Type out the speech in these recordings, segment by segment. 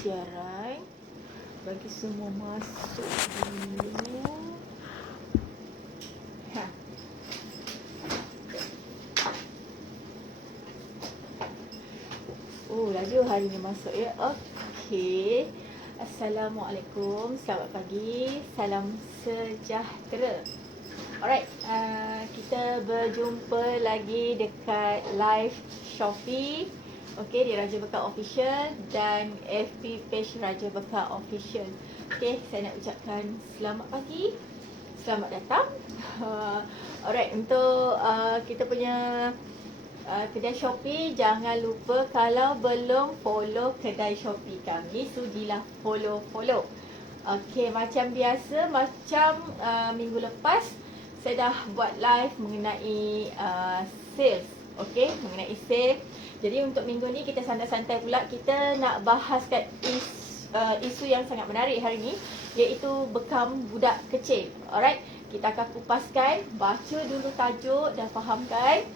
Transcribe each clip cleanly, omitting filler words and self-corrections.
siaran. Bagi semua masuk dulu. Ha. Oh, laju hari ni masuk ya. Okey. Assalamualaikum, selamat pagi, salam sejahtera. Alright, kita berjumpa lagi dekat live Shopee, okey, di Raja Bekal Official dan FB page Raja Bekal Official. Okey, saya nak ucapkan selamat pagi, selamat datang. Alright, untuk kita punya kedai Shopee, jangan lupa kalau belum follow kedai Shopee kami, sudilah follow. Okey, macam biasa, macam minggu lepas saya dah buat live mengenai sales. Okey, mengenai sale. Jadi untuk minggu ni kita santai-santai pula, kita nak bahaskan isu yang sangat menarik hari ni, iaitu bekam budak kecil. Alright, kita akan kupaskan, baca dulu tajuk dan fahamkan.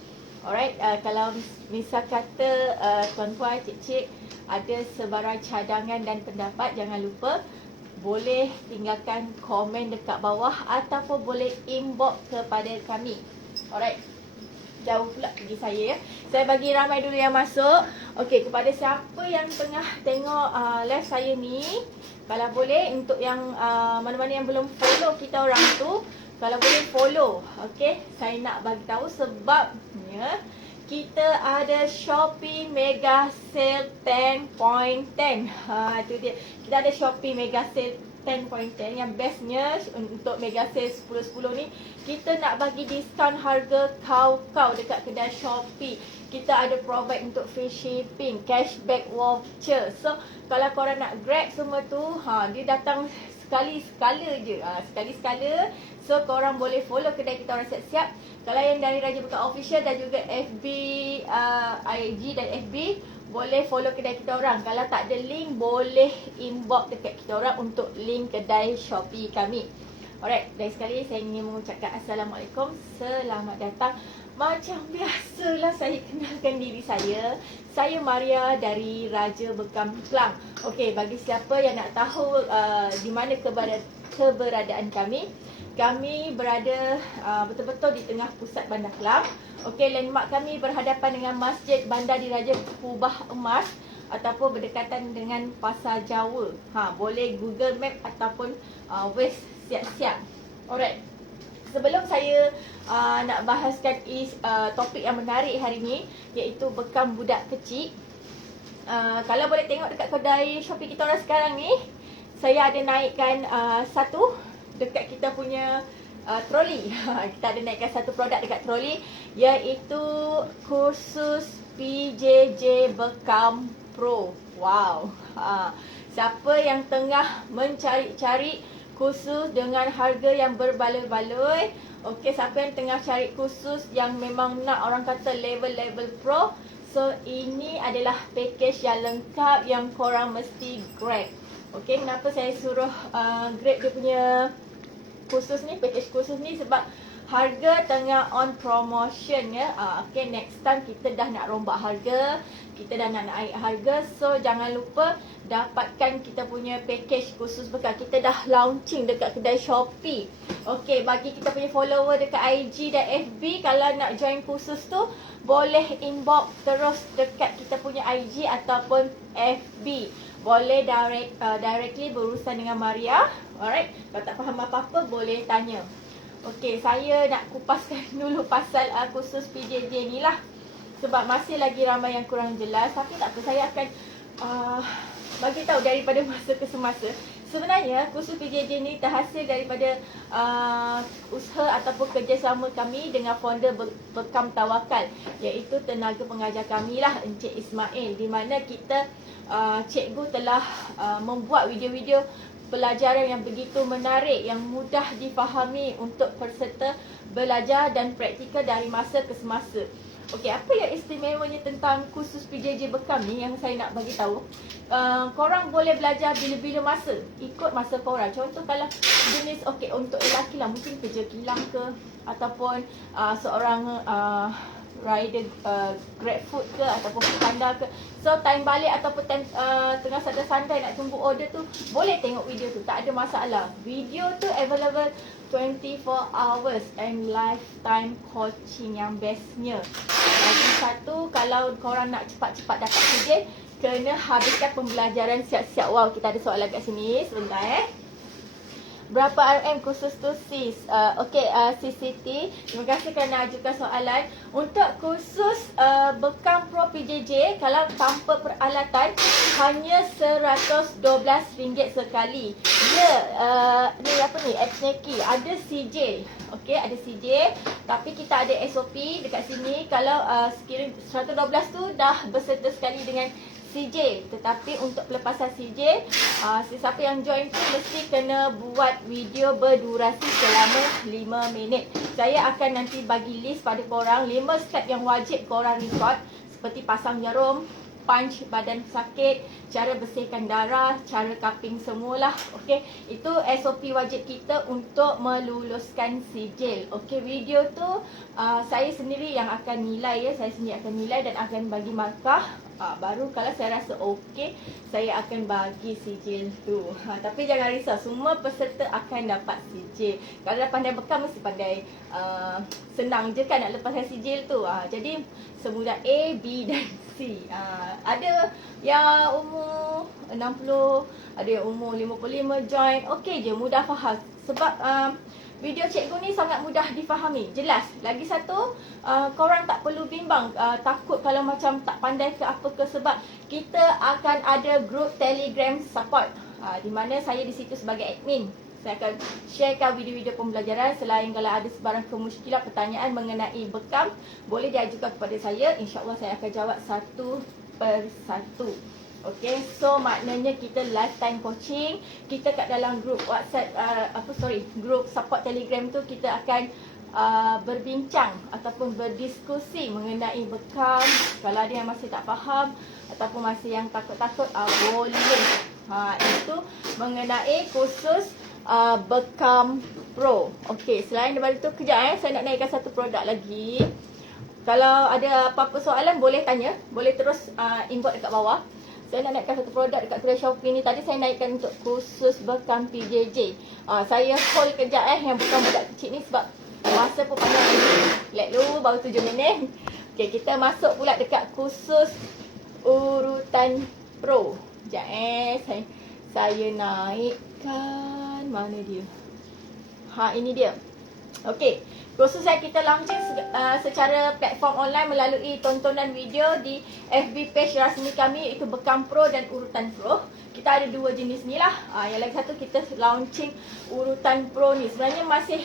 Alright, kalau misal kata tuan-tuan, cik-cik ada sebarang cadangan dan pendapat, jangan lupa boleh tinggalkan komen dekat bawah ataupun boleh inbox kepada kami. Alright, jauh pula pergi saya ya. Saya bagi ramai dulu yang masuk. Okey, kepada siapa yang tengah tengok live saya ni, kalau boleh untuk yang mana-mana yang belum follow kita orang tu, kalau boleh follow. Okey, saya nak bagi tahu sebabnya kita ada Shopee Mega Sale 10.10. Itu dia. Kita ada Shopee Mega Sale 10.10. Yang bestnya untuk Mega Sale 10.10 ni, kita nak bagi diskaun harga kau dekat kedai Shopee. Kita ada provide untuk free shipping, cashback voucher. So kalau korang nak grab semua tu, dia datang sekali-sekala je. Sekali-sekala. So korang boleh follow kedai kita orang siap-siap. Kalau yang dari Raja Bekal Official dan juga FB, IG dan FB, boleh follow kedai kita orang. Kalau tak ada link, boleh inbox dekat kita orang untuk link kedai Shopee kami. Alright, dari sekali saya ingin mengucapkan Assalamualaikum, selamat datang. Macam biasalah saya kenalkan diri saya. Saya Maria dari Raja Bekal Kelang. Okey, bagi siapa yang nak tahu di mana keberadaan kami, kami berada betul-betul di tengah pusat Bandar Kelang. Okey, landmark kami berhadapan dengan Masjid Bandar Diraja Kubah Emas ataupun berdekatan dengan Pasar Jawa. Boleh Google Map ataupun Waze, siap-siap. Alright. Sebelum saya nak bahaskan topik yang menarik hari ni, iaitu bekam budak kecil. Kalau boleh tengok dekat kedai Shopee kita orang sekarang ni, saya ada naikkan satu dekat kita punya troli. Kita ada naikkan satu produk dekat troli, iaitu kursus PJJ Bekam Pro. Wow. Siapa yang tengah mencari-cari kursus dengan harga yang berbaloi-baloi, okey, siapa yang tengah cari kursus yang memang nak orang kata level-level pro, so ini adalah package yang lengkap yang korang mesti grab. Okey, kenapa saya suruh grab dia punya kursus ni, package kursus ni, sebab harga tengah on promotion ya. Okey, next time kita dah nak rombak harga, kita dah nak naik harga, so jangan lupa dapatkan kita punya package khusus bekal. Kita dah launching dekat kedai Shopee. Okey, bagi kita punya follower dekat IG dan FB, kalau nak join kursus tu, boleh inbox terus dekat kita punya IG ataupun FB. Boleh directly berurusan dengan Maria. Alright, kalau tak faham apa-apa boleh tanya. Okey, saya nak kupaskan dulu pasal kursus PJJ ni lah, sebab masih lagi ramai yang kurang jelas. Tapi tak apa, saya akan bagi tahu daripada masa ke semasa. Sebenarnya kursus PJJ ni terhasil daripada usaha ataupun kerjasama kami dengan founder Bekam Tawakal, iaitu tenaga pengajar kami lah, Encik Ismail, di mana kita cikgu telah membuat video-video pelajaran yang begitu menarik, yang mudah difahami untuk peserta belajar dan praktikal dari masa ke semasa. Okey, apa yang istimewanya tentang kursus PJJ Bekam ni yang saya nak bagi tahu? Korang boleh belajar bila-bila masa, ikut masa korang. Contoh kalau jenis, okey, untuk lelaki lah, mungkin kerja kilang ke, ataupun seorang rider GrabFood ke ataupun Foodpanda ke. So time balik ataupun time, tengah santai-santai nak tunggu order tu, boleh tengok video tu, tak ada masalah. Video tu available 24 hours and lifetime coaching yang bestnya. Lagi satu, kalau korang nak cepat-cepat dapat sijil, kena habiskan pembelajaran siap-siap. Wow, kita ada soalan kat sini. Sebentar Berapa RM khusus tu sis? Okey, Sis Siti, terima kasih kerana ajukan soalan. Untuk khusus Bekam Pro PJJ, kalau tanpa peralatan hanya RM112 sekali. Ya, ni apa ni? Snakey, ada CJ. Okey, ada CJ, tapi kita ada SOP dekat sini. Kalau sekiranya 112 tu dah berserta sekali dengan CJ, tetapi untuk pelepasan CJ, sesiapa yang join tu mesti kena buat video berdurasi selama 5 minit. Saya akan nanti bagi list pada korang 5 step yang wajib korang record, seperti pasang jarum, punch badan sakit, cara bersihkan darah, cara cupping semualah. Okey, itu SOP wajib kita untuk meluluskan sijil. Okey, video tu saya sendiri yang akan nilai ya, saya sendiri akan nilai dan akan bagi markah. Baru kalau saya rasa okey, saya akan bagi sijil tu. Tapi jangan risau, semua peserta akan dapat sijil. Kalau dah pandai bekam, mesti pandai senang je kan nak lepaskan sijil tu. Jadi semudah A, B dan C. Ada yang umur 60, ada yang umur 55 join. Okey je, mudah faham. Sebab video cikgu ni sangat mudah difahami, jelas. Lagi satu, korang tak perlu bimbang, takut kalau macam tak pandai ke apa ke, sebab kita akan ada group Telegram support, di mana saya di situ sebagai admin. Saya akan sharekan video-video pembelajaran. Selain kalau ada sebarang kemusykilan, pertanyaan mengenai bekam, boleh diajukan kepada saya. InsyaAllah saya akan jawab satu persatu. Okay, so maknanya kita lifetime coaching. Kita kat dalam grup WhatsApp, grup support Telegram tu, kita akan berbincang ataupun berdiskusi mengenai bekam. Kalau ada yang masih tak faham ataupun masih yang takut-takut, boleh. Itu mengenai khusus Bekam Pro. Okey, selain daripada tu, kejap saya nak naikkan satu produk lagi. Kalau ada apa-apa soalan boleh tanya, boleh terus inbox dekat bawah. Saya nak naikkan satu produk dekat kedai Shopee ni. Tadi saya naikkan untuk khusus Bekam PJJ. Saya hold kejap yang bukan budak kecil ni sebab masa pun panjang lagi. Let dulu, baru 7 minit. Okey, kita masuk pula dekat khusus urutan Pro. Sekejap saya naikkan. Mana dia? Ini dia. Okey, khusus kita launching secara platform online melalui tontonan video di FB page rasmi kami, iaitu Bekam Pro dan Urutan Pro. Kita ada dua jenis ni lah. Yang lagi satu kita launching Urutan Pro ni. Sebenarnya masih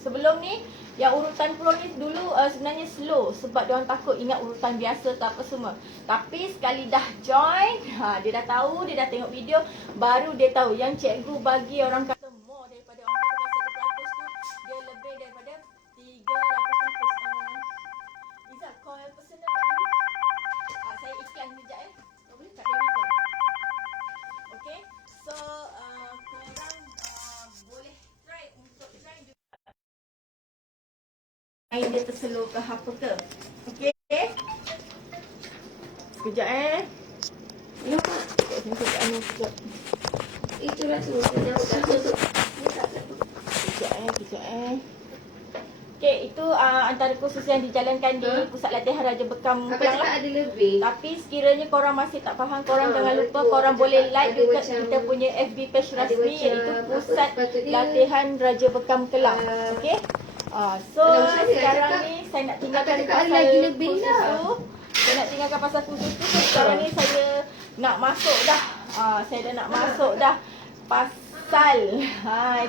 sebelum ni, yang Urutan Pro ni dulu sebenarnya slow sebab diorang takut ingat urutan biasa atau apa semua. Tapi sekali dah join, dia dah tahu, dia dah tengok video, baru dia tahu yang cikgu bagi orang kata more daripada orang kata 100% tu, dia lebih daripada 300%. Izzah, call personal kat Dewi. Saya iklan sekejap boleh kat Dewi call. Okay, so korang boleh try untuk join juga. Dia terselur ke apa ke. Okay, sekejap Kenapa? sekejap. Itulah tu, saya jauh dah. Sekejap. Okay, itu antara kursus yang dijalankan di Pusat Latihan Raja Bekam Kelang lah. Ada lebih. Tapi sekiranya korang masih tak faham, korang jangan lupa korang boleh like juga kita punya FB page rasmi, iaitu Pusat Latihan Raja Bekam Kelang. Okay. So sekarang ni saya nak tinggalkan pasal khusus tu. Saya nak tinggalkan pasal khusus tu. Sekarang ni saya nak masuk dah. Saya dah nak masuk dah pasal.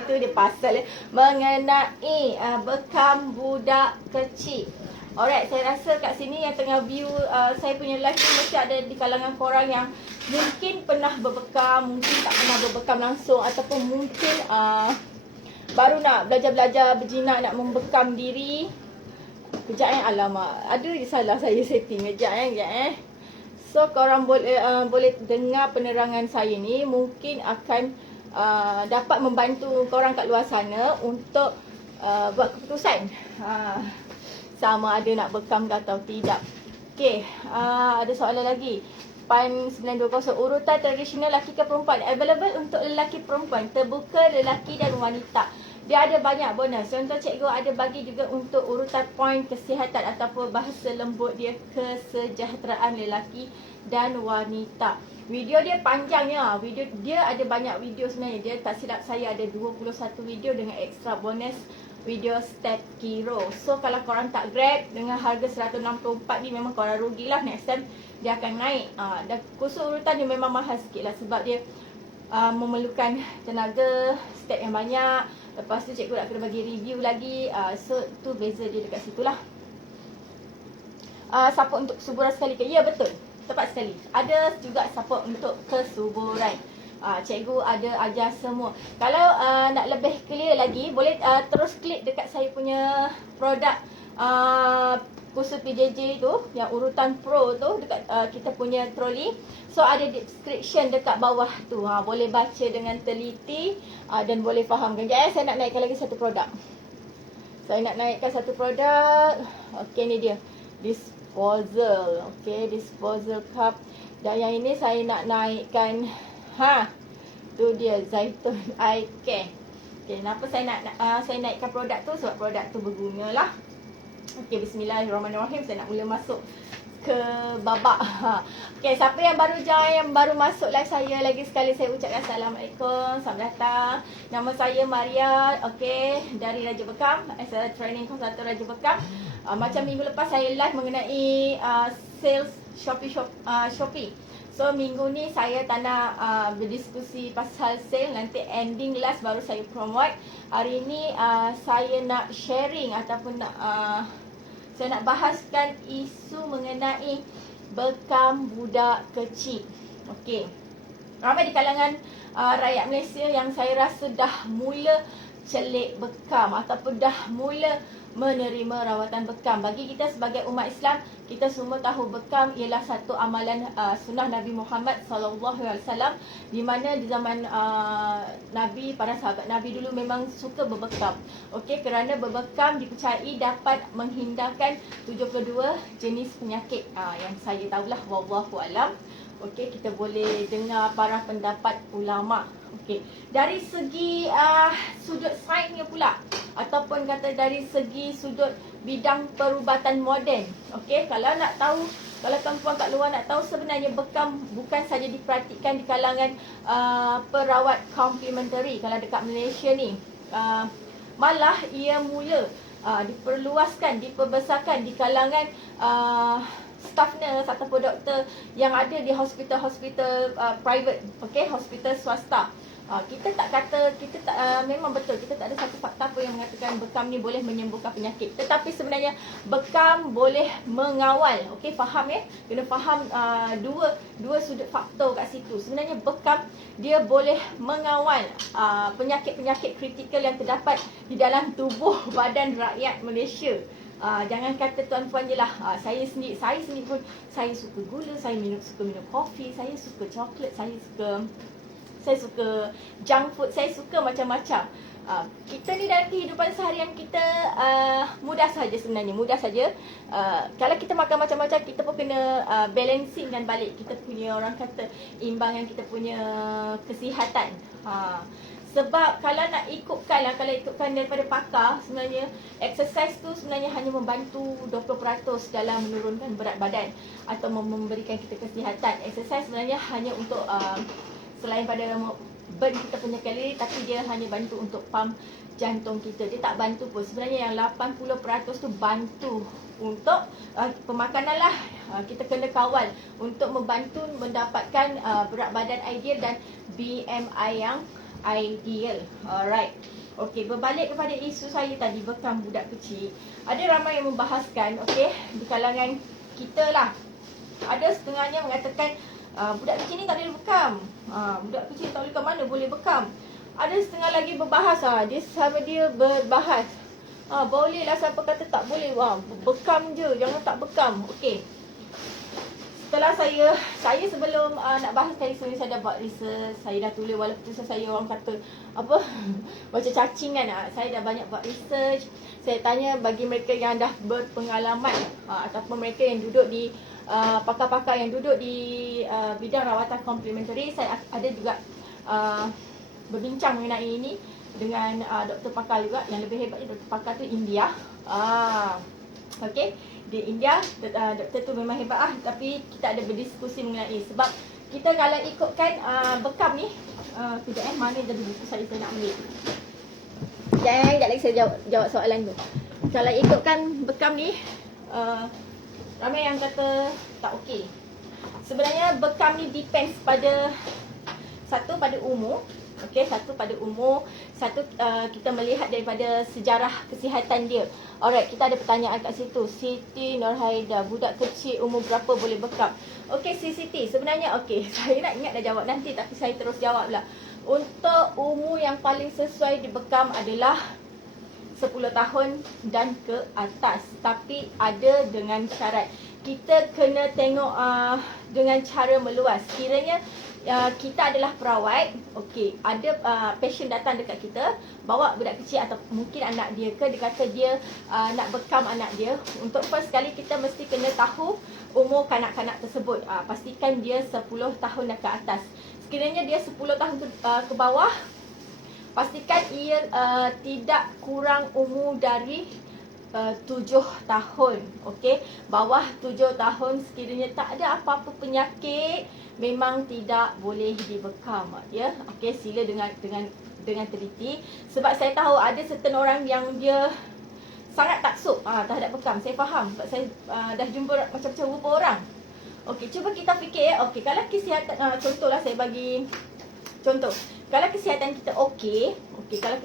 Itu dia pasal mengenai bekam budak kecil. Alright, saya rasa kat sini yang tengah view saya punya live ni mesti ada di kalangan korang yang mungkin pernah berbekam, mungkin tak pernah berbekam langsung, ataupun mungkin baru nak belajar-belajar berjinak, nak membekam diri. Kejap alamak, ada je salah saya setting. Kejap So korang boleh dengar penerangan saya ni, mungkin akan dapat membantu korang kat luar sana untuk buat keputusan. sama ada nak bekam ke atau tidak. Okey, ada soalan lagi. PAN 920, urutan tradisional lelaki ke perempuan available untuk lelaki perempuan, terbuka lelaki dan wanita. Dia ada banyak bonus. Contoh cikgu ada bagi juga untuk urutan poin kesihatan ataupun bahasa lembut dia kesejahteraan lelaki dan wanita. Video dia panjangnya. Video dia ada banyak video sebenarnya. Dia tak silap saya ada 21 video dengan extra bonus video step kiro. So kalau korang tak grab dengan harga 164 ni memang korang rugilah. Next time dia akan naik. Dan khusus urutan dia memang mahal sikit lah sebab dia memerlukan tenaga, step yang banyak. Lepas tu cikgu nak kena bagi review lagi. So tu beza dia dekat situ lah. Support untuk kesuburan sekali ke? Ya betul, tepat sekali. Ada juga support untuk kesuburan. Cikgu ada ajar semua. Kalau nak lebih clear lagi, boleh terus klik dekat saya punya produk kursus PJJ tu, yang urutan pro tu, dekat kita punya troli. So ada description dekat bawah tu. Boleh baca dengan teliti dan boleh faham. Kejap saya nak naikkan lagi satu produk. Saya nak naikkan satu produk. Okey, ni dia. Disposal. Okey, disposal cup. Dan yang ini saya nak naikkan tu dia Zaitun Eye Care. Okey, kenapa saya naikkan produk tu? Sebab produk tu berguna lah. Okey, bismillahirrahmanirrahim. Saya nak mula masuk ke babak. Okey, siapa yang baru join, yang baru masuk live saya, lagi sekali saya ucapkan Assalamualaikum, selamat datang. Nama saya Maria, okey, dari Raja Bekam, as a training consultant Raja Bekam. Macam minggu lepas saya live mengenai sales Shopee. So minggu ni saya tak nak berdiskusi pasal sale. Nanti ending last baru saya promote. Hari ni saya nak sharing ataupun saya nak bahaskan isu mengenai bekam budak kecil. Okey, ramai di kalangan rakyat Malaysia yang saya rasa dah mula celik bekam ataupun dah mula menerima rawatan bekam. Bagi kita sebagai umat Islam, kita semua tahu bekam ialah satu amalan sunnah Nabi Muhammad SAW, di mana di zaman Nabi, para sahabat Nabi dulu memang suka berbekam. Okey, kerana berbekam dipercayai dapat menghindarkan 72 jenis penyakit yang saya tahulah, wallahu alam. Okey, kita boleh dengar para pendapat ulama. Okey, dari segi sudut sainsnya pula, ataupun kata dari segi sudut bidang perubatan moden. Okey, kalau nak tahu, kalau perempuan kat luar nak tahu, sebenarnya bekam bukan saja diperhatikan di kalangan perawat complementary kalau dekat Malaysia ni. Malah ia mula diperluaskan, diperbesarkan di kalangan staff nurse ataupun doktor yang ada di hospital-hospital private, okey, hospital swasta. Kita tak kata, memang betul kita tak ada satu fakta pun yang mengatakan bekam ni boleh menyembuhkan penyakit. Tetapi sebenarnya bekam boleh mengawal. Okey, faham ya? Kena faham dua sudut faktor kat situ. Sebenarnya bekam dia boleh mengawal penyakit-penyakit kritikal yang terdapat di dalam tubuh badan rakyat Malaysia. Jangan kata tuan-puan je lah. Saya sendiri pun saya suka gula, saya suka minum kopi, saya suka coklat, saya suka junk food, saya suka macam-macam. Kita ni dalam kehidupan seharian kita mudah saja sebenarnya, mudah saja. Kalau kita makan macam-macam, kita pun kena balancing dan balik. Kita punya, orang kata, imbangan kita punya kesihatan. Sebab kalau nak ikutkan lah, kalau ikutkan daripada pakar, sebenarnya exercise tu sebenarnya hanya membantu 20% dalam menurunkan berat badan atau memberikan kita kesihatan. Exercise sebenarnya hanya untuk selain pada burn kita punya kalori, tapi dia hanya bantu untuk pump jantung kita. Dia tak bantu pun. Sebenarnya yang 80% tu bantu untuk pemakanan lah. Kita kena kawal untuk membantu mendapatkan berat badan ideal dan BMI yang ideal. Alright. Okey, berbalik kepada isu saya tadi, bekam budak kecil. Ada ramai yang membahaskan, okey, di kalangan kita lah. Ada setengahnya mengatakan budak kecil ni tak boleh bekam. Budak kecil tak boleh bekam, mana boleh bekam. Ada setengah lagi berbahas, dia berbahas. Boleh lah, siapa kata tak boleh. Bekam je, jangan tak bekam. Okey. Setelah saya sebelum nak bahas kali sebenarnya saya dah buat research, saya dah tulis, walaupun saya orang kata apa baca cacing kan, saya dah banyak buat research, saya tanya bagi mereka yang dah berpengalaman ataupun mereka yang duduk di pakar-pakar yang duduk di bidang rawatan komplementari. Saya ada juga berbincang mengenai ini dengan doktor pakar juga. Yang lebih hebatnya doktor pakar tu India. Okey, di India doktor tu memang hebat tapi kita ada berdiskusi mengenai sebab kita kalau ikutkan bekam ni mana jadi buku saya nak ambil. Sekejap lagi saya jawab soalan tu. Kalau ikutkan bekam ni ramai yang kata tak okey. Sebenarnya bekam ni depends pada satu pada umur. Okey, satu pada umur, satu kita melihat daripada sejarah kesihatan dia. Alright, kita ada pertanyaan kat situ. Siti Nurhaida, budak kecil umur berapa boleh bekam? Okey, Siti, sebenarnya okey, saya nak ingat dah jawab nanti tapi saya terus jawab lah. Untuk umur yang paling sesuai dibekam adalah 10 tahun dan ke atas. Tapi ada dengan syarat. Kita kena tengok dengan cara meluas. Kiranya kita adalah perawat, okey, ada pasien datang dekat kita, bawa budak kecil atau mungkin anak dia ke, dia kata dia nak bekam anak dia. Untuk first kali kita mesti kena tahu umur kanak-kanak tersebut. Pastikan dia 10 tahun dan ke atas. Sekiranya dia 10 tahun ke bawah, pastikan ia tidak kurang umur dari 7 tahun. Okey, bawah 7 tahun sekiranya tak ada apa-apa penyakit, memang tidak boleh dibekam ya. Okey, sila dengan teliti sebab saya tahu ada certain orang yang dia sangat taksub terhadap bekam. Saya faham sebab saya dah jumpa macam-macam rupa orang. Okey, cuba kita fikir okey, kalau kesihatan contohlah saya bagi contoh. Kalau kesihatan kita okey, kalau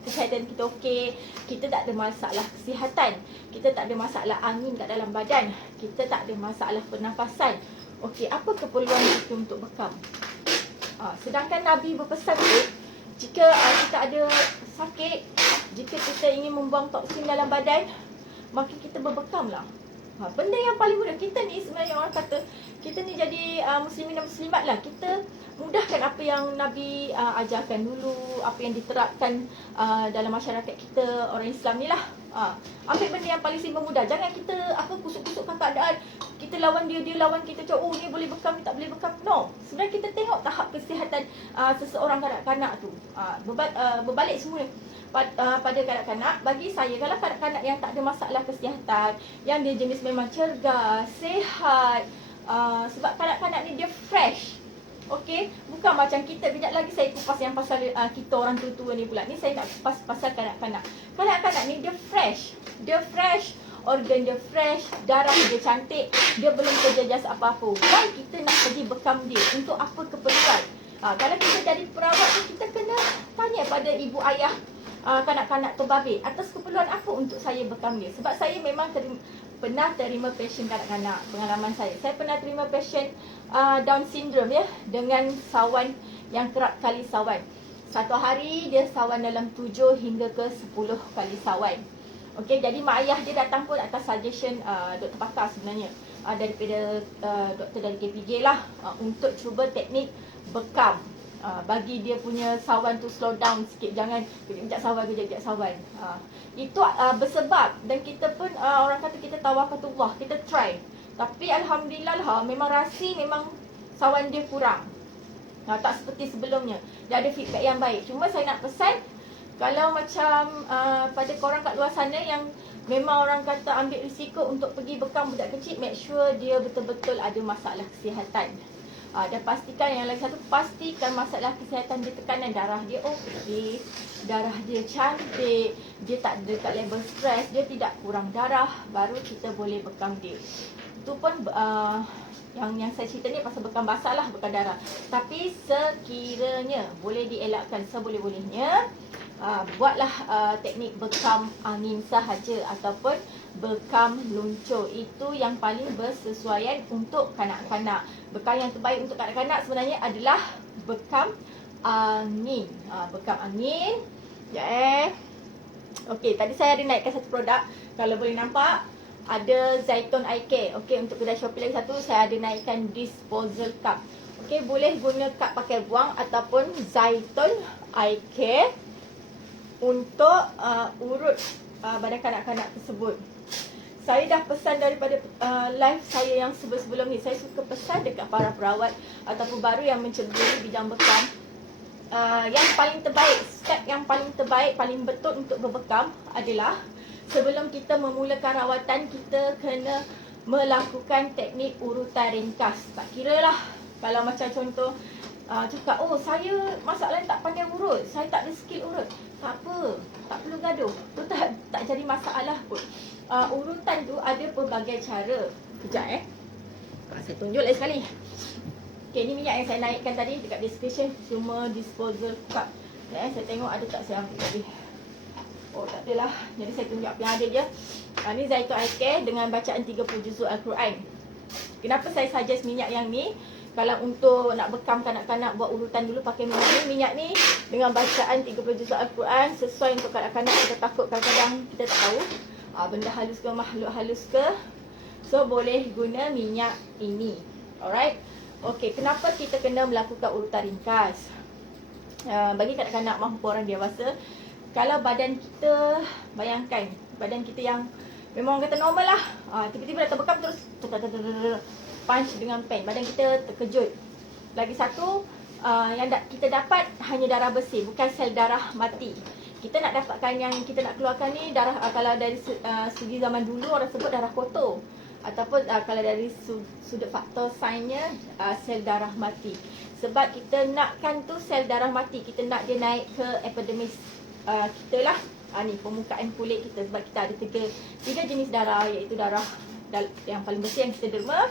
kesihatan kita okey, kita tak ada masalah kesihatan, kita tak ada masalah angin kat dalam badan, kita tak ada masalah pernafasan. Okey, apa keperluan kita untuk bekam? Sedangkan Nabi berpesan tu, jika kita ada sakit, jika kita ingin membuang toksin dalam badan, maka kita berbekamlah. Benda yang paling mudah. Kita ni sebenarnya orang kata, kita ni jadi muslimin dan muslimat lah. Kita mudahkan apa yang Nabi ajarkan dulu, apa yang diterapkan dalam masyarakat kita, orang Islam ni lah. Ambil benda yang paling simple mudah. Jangan kita kusuk-kusukkan keadaan. Kita lawan dia, dia lawan kita. Cakap, oh ni boleh bekam, ni tak boleh bekam. No. Sebenarnya kita tengok tahap kesihatan seseorang kanak-kanak tu. Berbalik semua pada kanak-kanak. Bagi saya, kalau kanak-kanak yang tak ada masalah kesihatan, yang dia jenis memang cergas, sihat, sebab kanak-kanak ni dia fresh. Okey, bukan macam kita. Kejap lagi saya kupas yang pasal kita orang tua-tua ni pula. Ni saya nak kupas pasal kanak-kanak. Kanak-kanak ni dia fresh. Dia fresh, organ dia fresh, darah dia cantik, dia belum kerja jasa apa-apa. Why kita nak pergi bekam dia? Untuk apa keperluan? Kalau kita jadi perawat ni, kita kena tanya pada ibu ayah kanak-kanak tu babe, atas keperluan apa untuk saya bekam dia? Sebab saya memang pernah terima pasien kanak-kanak. Pengalaman saya pernah terima pasien Down syndrome ya, dengan sawan yang kerap kali sawan. Satu hari dia sawan dalam 7 hingga ke 10 kali sawan. Okey, jadi mak ayah dia datang pun atas suggestion doktor pakar sebenarnya, daripada doktor dari KPJ lah, untuk cuba teknik bekam. Bagi dia punya sawan tu slow down sikit, jangan kejap sawan, kejap sawan. Itu bersebab, dan kita pun orang kata kita tawakkalullah, kita try. Tapi alhamdulillah lah, memang rasi memang sawan dia kurang. Tak seperti sebelumnya. Dia ada feedback yang baik. Cuma saya nak pesan, kalau macam pada korang kat luar sana yang memang orang kata ambil risiko untuk pergi bekam budak kecil, make sure dia betul-betul ada masalah kesihatan. Dan pastikan yang lagi satu, pastikan masalah kesihatan dia, tekanan darah dia okey, darah dia cantik, dia tak dekat level stres, dia tidak kurang darah, baru kita boleh bekam dia. Itu pun yang saya cerita ni pasal bekam basah lah, bekam darah. Tapi sekiranya boleh dielakkan seboleh-bolehnya, buatlah teknik bekam angin sahaja ataupun bekam luncur. Itu yang paling bersesuaian untuk kanak-kanak. Bekam yang terbaik untuk kanak-kanak sebenarnya adalah bekam angin. Bekam angin. Okey, tadi saya ada naikkan satu produk. Kalau boleh nampak, ada Zaiton Eye Care. Okey, untuk kedai Shopee lagi satu, saya ada naikkan disposal cup. Okey, boleh guna cup pakai buang ataupun Zaiton Eye Care untuk urut badan kanak-kanak tersebut. Saya dah pesan daripada live saya yang sebelum ni. Saya suka pesan dekat para perawat ataupun baru yang menceburi bidang bekam. Yang paling terbaik, step yang paling terbaik, paling betul untuk berbekam adalah sebelum kita memulakan rawatan, kita kena melakukan teknik urutan ringkas. Tak kira lah kalau macam contoh cakap, oh saya masalahnya tak pandai urut, saya tak ada skill urut. Tak apa, tak perlu gaduh. Tu tak jadi masalah pun. Urutan tu ada pelbagai cara. Sekejap saya tunjuk lagi sekali. Okay, ni minyak yang saya naikkan tadi dekat description, cuma disposal cup. Saya tengok ada tak saya ambil tadi. Oh tak adalah. Jadi saya tunjuk apa yang ada je. Ni Zaitun Eye Care dengan bacaan 30 juzuk Al-Quran. Kenapa saya suggest minyak yang ni? Kalau untuk nak bekam kanak-kanak buat urutan dulu pakai minyak ni. Minyak ni dengan bacaan 30 juzuk Al-Quran sesuai untuk kanak-kanak. Kita takut kadang-kadang kita tak tahu benda halus ke makhluk halus ke. So boleh guna minyak ini. Alright. Okey, kenapa kita kena melakukan urutan ringkas? Bagi kanak-kanak maupun orang dewasa, kalau badan kita, bayangkan badan kita yang memang orang kata normal lah, tiba-tiba dah terbekam terus punch dengan pen, badan kita terkejut. Lagi satu, yang kita dapat hanya darah bersih, bukan sel darah mati. Kita nak dapatkan yang kita nak keluarkan ni darah, kalau dari segi zaman dulu orang sebut darah kotor, ataupun kalau dari sudut faktor sainsnya sel darah mati. Sebab kita nakkan tu sel darah mati, kita nak dia naik ke epidermis kita lah. Ni permukaan kulit kita, sebab kita ada tiga jenis darah, iaitu darah yang paling bersih yang kita derma,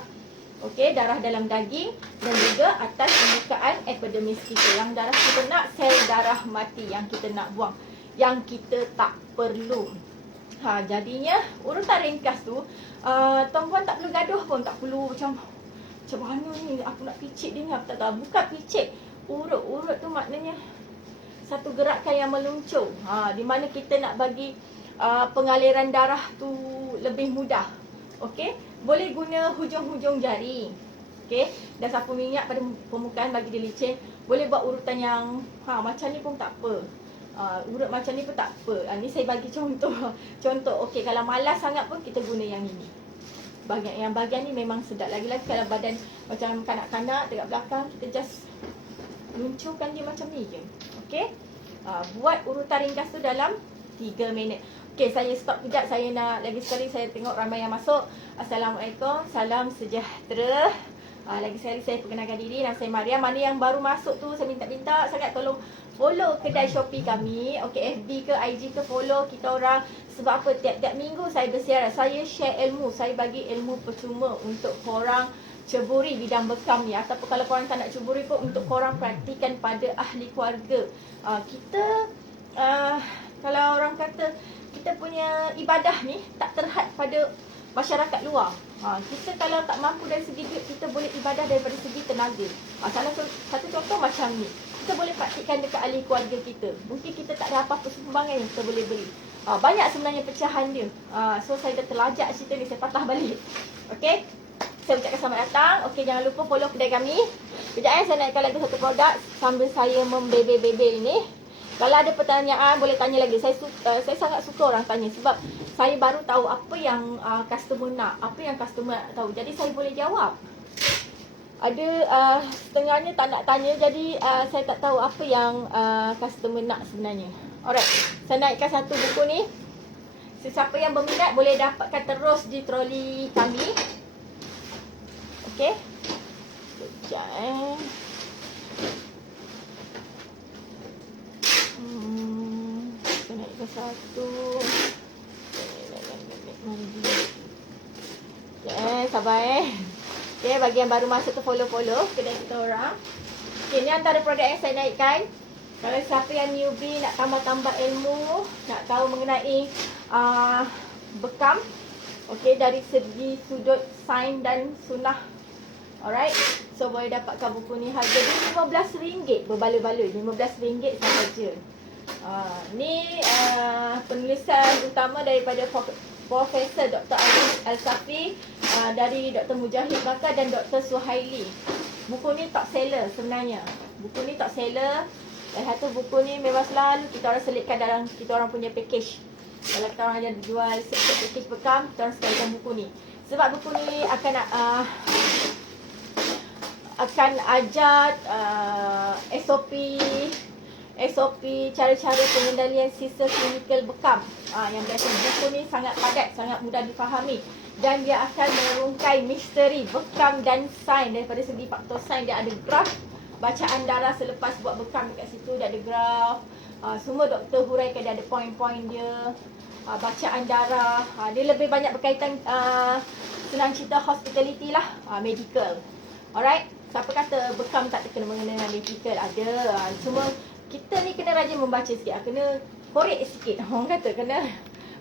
okey, darah dalam daging, dan juga atas permukaan epidermis kita. Yang darah kita nak sel darah mati yang kita nak buang, yang kita tak perlu. Jadinya urutan ringkas tu, tuan-puan tak perlu gaduh pun, tak perlu macam mana ni aku nak picit dia ni, aku tak tahu. Bukan picit, urut tu maknanya satu gerakan yang meluncur, di mana kita nak bagi pengaliran darah tu lebih mudah. Okey, boleh guna hujung-hujung jari. Okey, dan sapu minyak pada permukaan bagi dia licin. Boleh buat urutan yang macam ni pun tak apa. Urut macam ni pun tak apa. Ni saya bagi contoh. Okey, kalau malas sangat pun kita guna yang ini. Bahagian ni memang sedap. Lagi-lagi kalau badan macam kanak-kanak dekat belakang, kita just luncurkan dia macam ni je. Okey. Buat urutan ringkas tu dalam 3 minit. Okey, saya stop kejap. Saya nak lagi sekali, saya tengok ramai yang masuk. Assalamualaikum, salam sejahtera. Lagi sekali saya perkenalkan diri, nama saya Mariam. Mana yang baru masuk tu, saya minta sangat tolong follow kedai Shopee kami. Okey, FB ke IG ke, follow kita orang. Sebab apa? Tiap-tiap minggu saya bersiaran, saya share ilmu, saya bagi ilmu percuma untuk korang ceburi bidang bekam ni. Ataupun kalau korang tak nak ceburi pun, untuk korang praktikan pada ahli keluarga. Kita kalau orang kata kita punya ibadah ni tak terhad pada masyarakat luar. Kita kalau tak mampu dari segi duit, kita boleh ibadah daripada segi tenaga. Salah satu contoh macam ni, kita boleh praktikkan dekat ahli keluarga kita. Mungkin kita tak ada apa-apa sumbangan yang kita boleh beri. Banyak sebenarnya pecahan dia. So saya dah terlajak cerita ni, saya patah balik. Okey, saya ucapkan selamat datang. Okey, jangan lupa follow kedai kami. Kejap saya naikkan lagi satu produk sambil saya membebel-bebel ni. Kalau ada pertanyaan boleh tanya lagi. Saya sangat suka orang tanya, sebab saya baru tahu apa yang customer nak, apa yang customer nak tahu. Jadi saya boleh jawab. Ada setengahnya tak nak tanya, jadi saya tak tahu apa yang customer nak sebenarnya. Alright, saya naikkan satu buku ni. Sesiapa yang berminat boleh dapatkan terus di troli kami. Okey. Sekejap saya naikkan satu. Sabar Okey, bagi yang baru masuk tu follow kedai kita orang. Okey, ni antara produk yang saya naikkan. Kalau siapa yang newbie nak tambah-tambah ilmu, nak tahu mengenai bekam, okey, dari segi sudut sains dan sunnah. Alright, so boleh dapatkan buku ni. Harga dia RM15, berbaloi-baloi, RM15 sahaja. Ni penulisan utama daripada Profesor Dr. Aziz Al-Safi, dari Dr. Mujahid Bakar dan Dr. Suhaili. Buku ni top seller sebenarnya. Buku ni top seller. Dan satu buku ni memang selalu kita orang selitkan dalam kita orang punya package. Kalau kita orang ada jual set package bekam, kita orang sekalikan buku ni. Sebab buku ni akan ajar SOP cara-cara pengendalian sisa klinikal bekam. Yang biasa buku ni sangat padat, sangat mudah difahami. Dan dia akan merungkai misteri bekam dan sains. Daripada segi faktor sains, dia ada graf bacaan darah selepas buat bekam dekat situ. Dia ada graf. Semua doktor huraikan, dia ada poin-poin dia. Bacaan darah. Dia lebih banyak berkaitan senang cerita hospitality lah, medical. Alright. Siapa kata bekam tak kena mengenai dengan medical? Ada. Cuma kita ni kena rajin membaca sikit. Kena korek sikit. Orang kata kena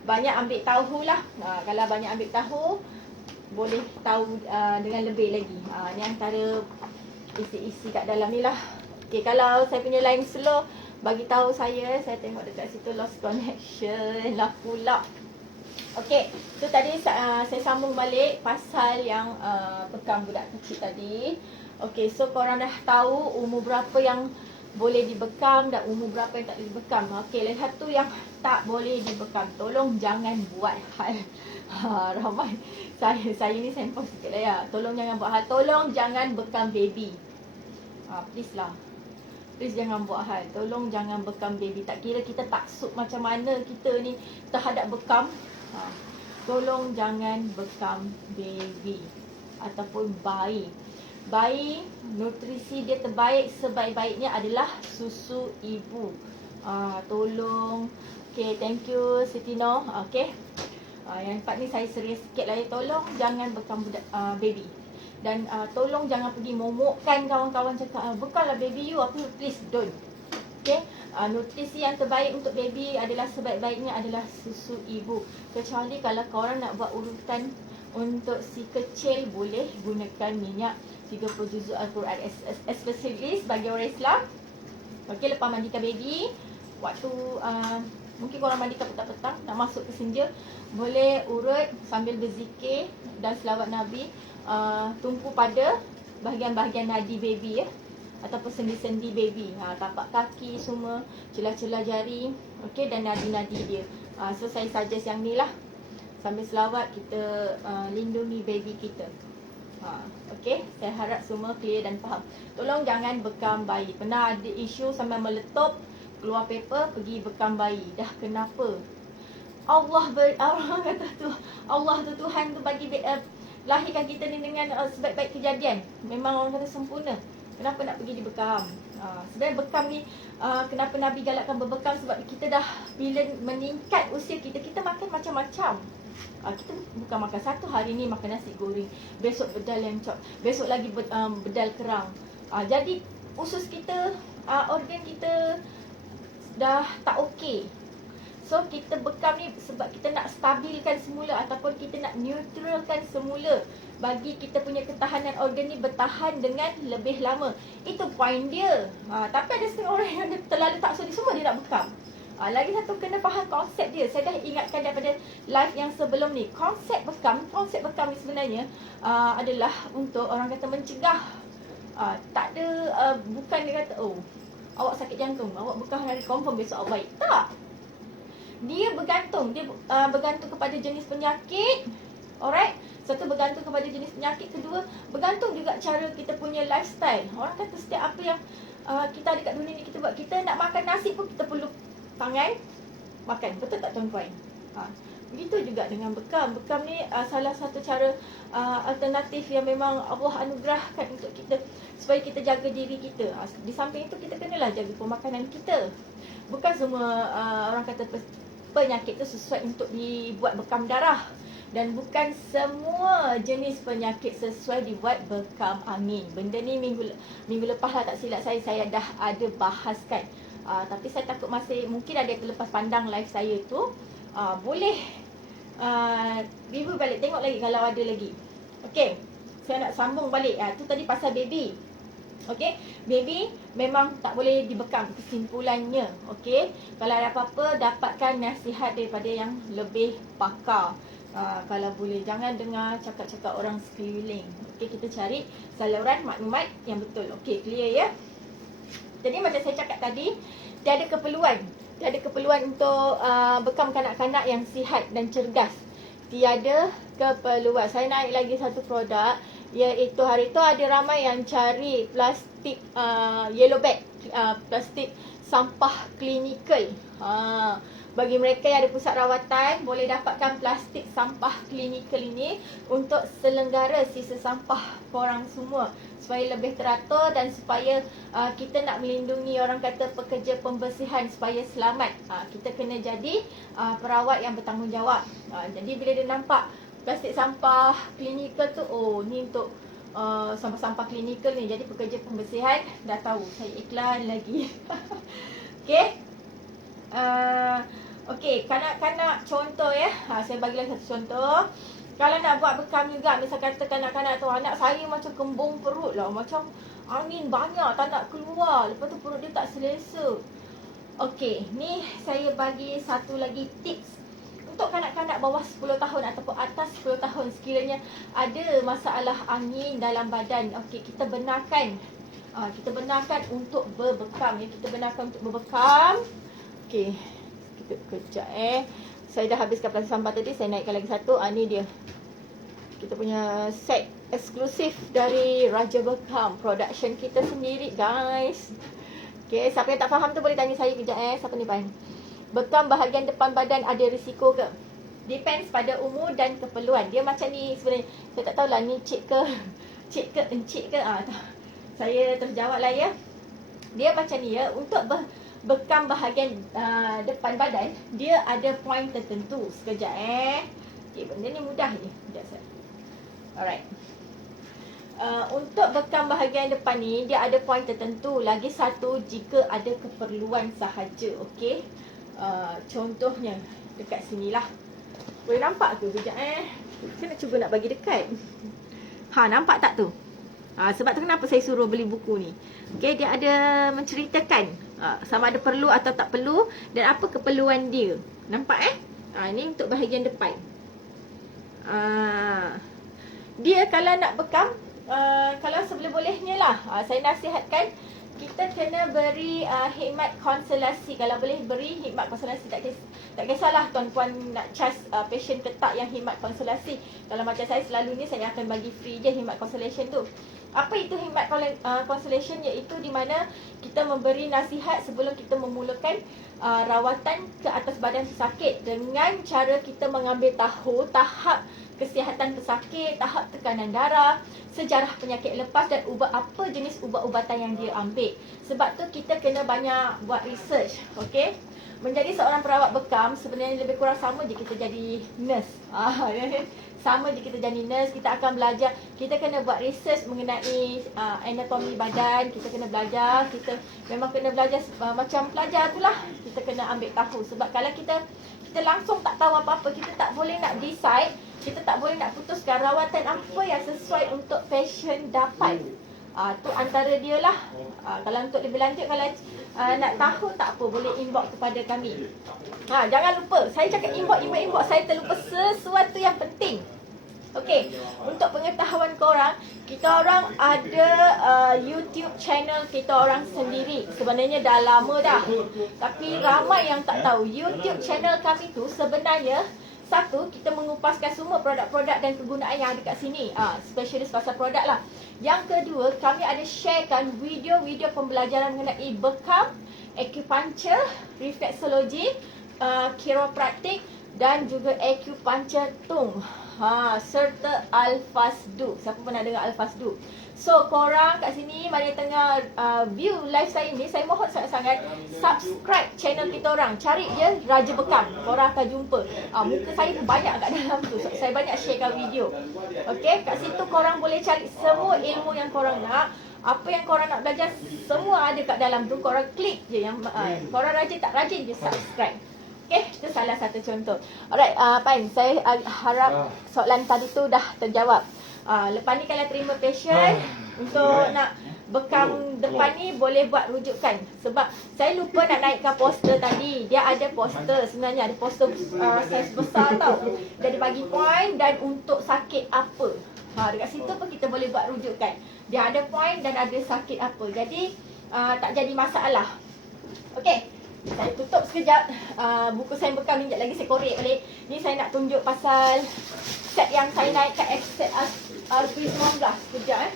banyak ambil tahu lah. Kalau banyak ambil tahu, boleh tahu dengan lebih lagi. Ni antara isi-isi kat dalam ni lah. Okay, kalau saya punya line slow, bagi tahu saya tengok dekat situ lost connection lah pula. Okay, so tadi saya sambung balik pasal yang bekam budak kecil tadi. Okay, so korang dah tahu umur berapa yang boleh dibekam dan umur berapa yang tak boleh dibekam. Okay, lagi satu yang tak boleh dibekam. Tolong jangan buat hal. Ramai. Saya ni sampel sikit lah ya. Tolong jangan buat hal. Tolong jangan bekam baby. Please lah. Please jangan buat hal. Tolong jangan bekam baby. Tak kira kita taksub macam mana kita ni terhadap bekam. Tolong jangan bekam baby ataupun bayi. Bayi, nutrisi dia terbaik sebaik-baiknya adalah susu ibu. Tolong. Okay, thank you Siti Noh. Okay. Yang empat ni saya serius sikit lah ya. Tolong jangan bekam budak, baby. Dan tolong jangan pergi momokkan kawan-kawan cakap, bekal lah baby you. Please don't. Okay. Nutrisi yang terbaik untuk baby adalah sebaik-baiknya adalah susu ibu. Kecuali kalau korang nak buat urutan untuk si kecil, boleh gunakan minyak 30 juzuk Al-Quran, especially bagi orang Islam. Okey, lepas mandikan baby, waktu mungkin korang mandikan petang-petang, nak masuk ke senja, boleh urut sambil berzikir dan selawat Nabi, tumpu pada bahagian-bahagian nadi baby ya, ataupun sendi-sendi baby, tapak kaki semua, celah-celah jari, okey, dan nadi-nadi dia. So saya suggest yang ni lah. Sambil selawat kita lindungi baby kita. Okey, saya harap semua clear dan faham. Tolong jangan bekam bayi. Pernah ada isu sampai meletup, keluar paper, pergi bekam bayi. Dah kenapa? Allah kata tu, Allah tu Tuhan tu bagi lahirkan kita ni dengan sebaik-baik kejadian. Memang orang kata sempurna. Kenapa nak pergi dibekam? Sebenarnya bekam ni, kenapa Nabi galakkan berbekam? Sebab kita dah, bila meningkat usia kita, kita makan macam-macam. Kita bukan makan satu hari ni makan nasi goreng, besok bedal lencok, besok lagi bedal kerang. Jadi usus kita, organ kita dah tak okey. So kita bekam ni sebab kita nak stabilkan semula ataupun kita nak neutralkan semula, bagi kita punya ketahanan organ ni bertahan dengan lebih lama. Itu point dia. Tapi ada setengah orang yang terlalu tak sudi, semua dia nak bekam. Lagi satu, kena faham konsep dia. Saya dah ingatkan daripada live yang sebelum ni. Konsep bekam ni sebenarnya adalah untuk orang kata mencegah. Tak ada, bukan dia kata, oh awak sakit jantung, awak bekam hari confirm besok awak baik. Tak. Dia bergantung. Dia bergantung kepada jenis penyakit. Alright. Satu, bergantung kepada jenis penyakit. Kedua, bergantung juga cara kita punya lifestyle. Orang kata setiap apa yang kita ada kat dunia ni kita buat. Kita nak makan nasi pun kita perlu tangan makan. Betul tak tuan-tuan? Begitu juga dengan bekam. Bekam ni salah satu cara alternatif yang memang Allah anugerahkan untuk kita, supaya kita jaga diri kita. Di samping itu kita kenalah jaga pemakanan kita. Bukan semua orang kata penyakit tu sesuai untuk dibuat bekam darah. Dan bukan semua jenis penyakit sesuai dibuat bekam angin. Benda ni minggu lepas lah tak silap saya dah ada bahaskan. Tapi saya takut masih mungkin ada yang terlepas pandang live saya tu. Boleh review balik, tengok lagi kalau ada lagi. Okey, saya nak sambung balik. Tu tadi pasal baby. Okey, baby memang tak boleh dibekam, kesimpulannya. Okey, kalau ada apa-apa, dapatkan nasihat daripada yang lebih pakar. Kalau boleh, jangan dengar cakap-cakap orang sekeliling. Okey, kita cari saluran maklumat yang betul. Okey, clear ya? Jadi macam saya cakap tadi, dia ada keperluan. Dia ada keperluan untuk bekam kanak-kanak yang sihat dan cergas. Tiada keperluan. Saya naik lagi satu produk, iaitu hari tu ada ramai yang cari plastik yellow bag, plastik sampah klinikal. Bagi mereka yang ada pusat rawatan, boleh dapatkan plastik sampah klinikal ini untuk selenggara sisa sampah korang semua, supaya lebih teratur dan supaya kita nak melindungi orang kata pekerja pembersihan supaya selamat. Kita kena jadi perawat yang bertanggungjawab. Jadi bila dia nampak plastik sampah klinikal tu, oh ni untuk sampah-sampah klinikal ni, jadi pekerja pembersihan dah tahu. Saya iklan lagi. Okey. Okey, kanak-kanak contoh ya. Saya bagilah satu contoh. Kalau nak buat bekam juga, misal kata kanak-kanak tu, anak saya macam kembung perut lah, macam angin banyak tak nak keluar, lepas tu perut dia tak selesa. Okey, ni saya bagi satu lagi tips untuk kanak-kanak bawah 10 tahun ataupun atas 10 tahun sekiranya ada masalah angin dalam badan. Okey, kita benarkan untuk berbekam ya. Kita benarkan untuk berbekam. Okey, kita kejap saya dah habiskan plastik sampah tadi, saya naikkan lagi satu. Ni dia, kita punya set eksklusif dari Raja Bekam, production kita sendiri guys. Okey, siapa yang tak faham tu boleh tanya saya kejap Siapa ni Pan? Bekam bahagian depan badan ada risiko ke? Depends pada umur dan keperluan. Dia macam ni sebenarnya. Saya tak tahulah ni cik ke encik ke. Saya terjawab lah ya. Dia macam ni ya. Untuk bekam bahagian depan badan, dia ada point tertentu. Sekejap Okay, benda ni mudah je. Sekejap saya. Alright. Untuk bekam bahagian depan ni, dia ada point tertentu. Lagi satu, jika ada keperluan sahaja. Okey. Contohnya dekat sinilah. Boleh nampak ke sekejap Saya nak cuba nak bagi dekat. Nampak tak tu? Sebab tu kenapa saya suruh beli buku ni. Okey, dia ada menceritakan sama ada perlu atau tak perlu dan apa keperluan dia. Nampak ni untuk bahagian depan. Dia kalau nak bekam, kalau seboleh-bolehnya lah, saya nasihatkan kita kena beri khidmat konsultasi. Kalau boleh beri khidmat konsultasi, tak kisahlah tuan-puan nak charge patient ke tak yang khidmat konsultasi. Kalau macam saya selalunya, saya akan bagi free je khidmat consultation tu. Apa itu khidmat consultation? Iaitu di mana kita memberi nasihat sebelum kita memulakan rawatan ke atas badan pesakit, dengan cara kita mengambil tahu tahap kesihatan pesakit, tahap tekanan darah, sejarah penyakit lepas dan apa jenis ubat-ubatan yang dia ambil. Sebab tu kita kena banyak buat research. Okey. Menjadi seorang perawat bekam sebenarnya lebih kurang sama je kita jadi nurse. Sama je kita jadi nurse, kita akan belajar, kita kena buat research mengenai anatomi badan, kita kena belajar, kita memang kena belajar macam pelajar tu lah. Kita kena ambil tahu. Sebab kalau kita langsung tak tahu apa-apa, kita tak boleh nak decide, kita tak boleh nak putuskan rawatan apa yang sesuai untuk pasien dapat. Tu antara dia lah. Kalau untuk lebih lanjut, kalau nak tahu tak apa, boleh inbox kepada kami. Jangan lupa, saya cakap inbox, saya terlupa sesuatu yang penting. Okey, untuk pengetahuan korang, kita orang ada YouTube channel kita orang sendiri. Sebenarnya dah lama dah, tapi ramai yang tak tahu. YouTube channel kami tu sebenarnya, satu, kita mengupaskan semua produk-produk dan kegunaan yang ada kat sini. Specialist pasal produk lah. Yang kedua, kami ada sharekan video-video pembelajaran mengenai bekam, acupuncture, reflexology, chiropractic dan juga acupuncture tung. Serta Al-Fasdu. Siapa pernah dengar Al-Fasdu? So, korang kat sini, mana yang tengah view live saya ni, saya mohon sangat-sangat subscribe channel kita orang. Cari je Raja Bekam. Korang akan jumpa. Muka saya pun banyak kat dalam tu. So, saya banyak sharekan video. Okay, kat situ korang boleh cari semua ilmu yang korang nak. Apa yang korang nak belajar, semua ada kat dalam tu. Korang klik je yang korang rajin tak rajin je subscribe. Okay, itu salah satu contoh. Alright, Pan, saya harap soalan tadi tu dah terjawab. Lepas ni kalau terima pasien untuk nak bekam depan ni, boleh buat rujukan. Sebab saya lupa nak naikkan poster tadi. Dia ada poster, sebenarnya ada poster saiz besar tau. Dia ada bagi point dan untuk sakit apa. Dekat situ pun kita boleh buat rujukan. Dia ada point dan ada sakit apa. Jadi tak jadi masalah. Okay. Saya tutup sekejap. Buku saya bekam ni sekejap lagi saya korek balik. Ni saya nak tunjuk pasal set yang saya naikkan set RB19. Sekejap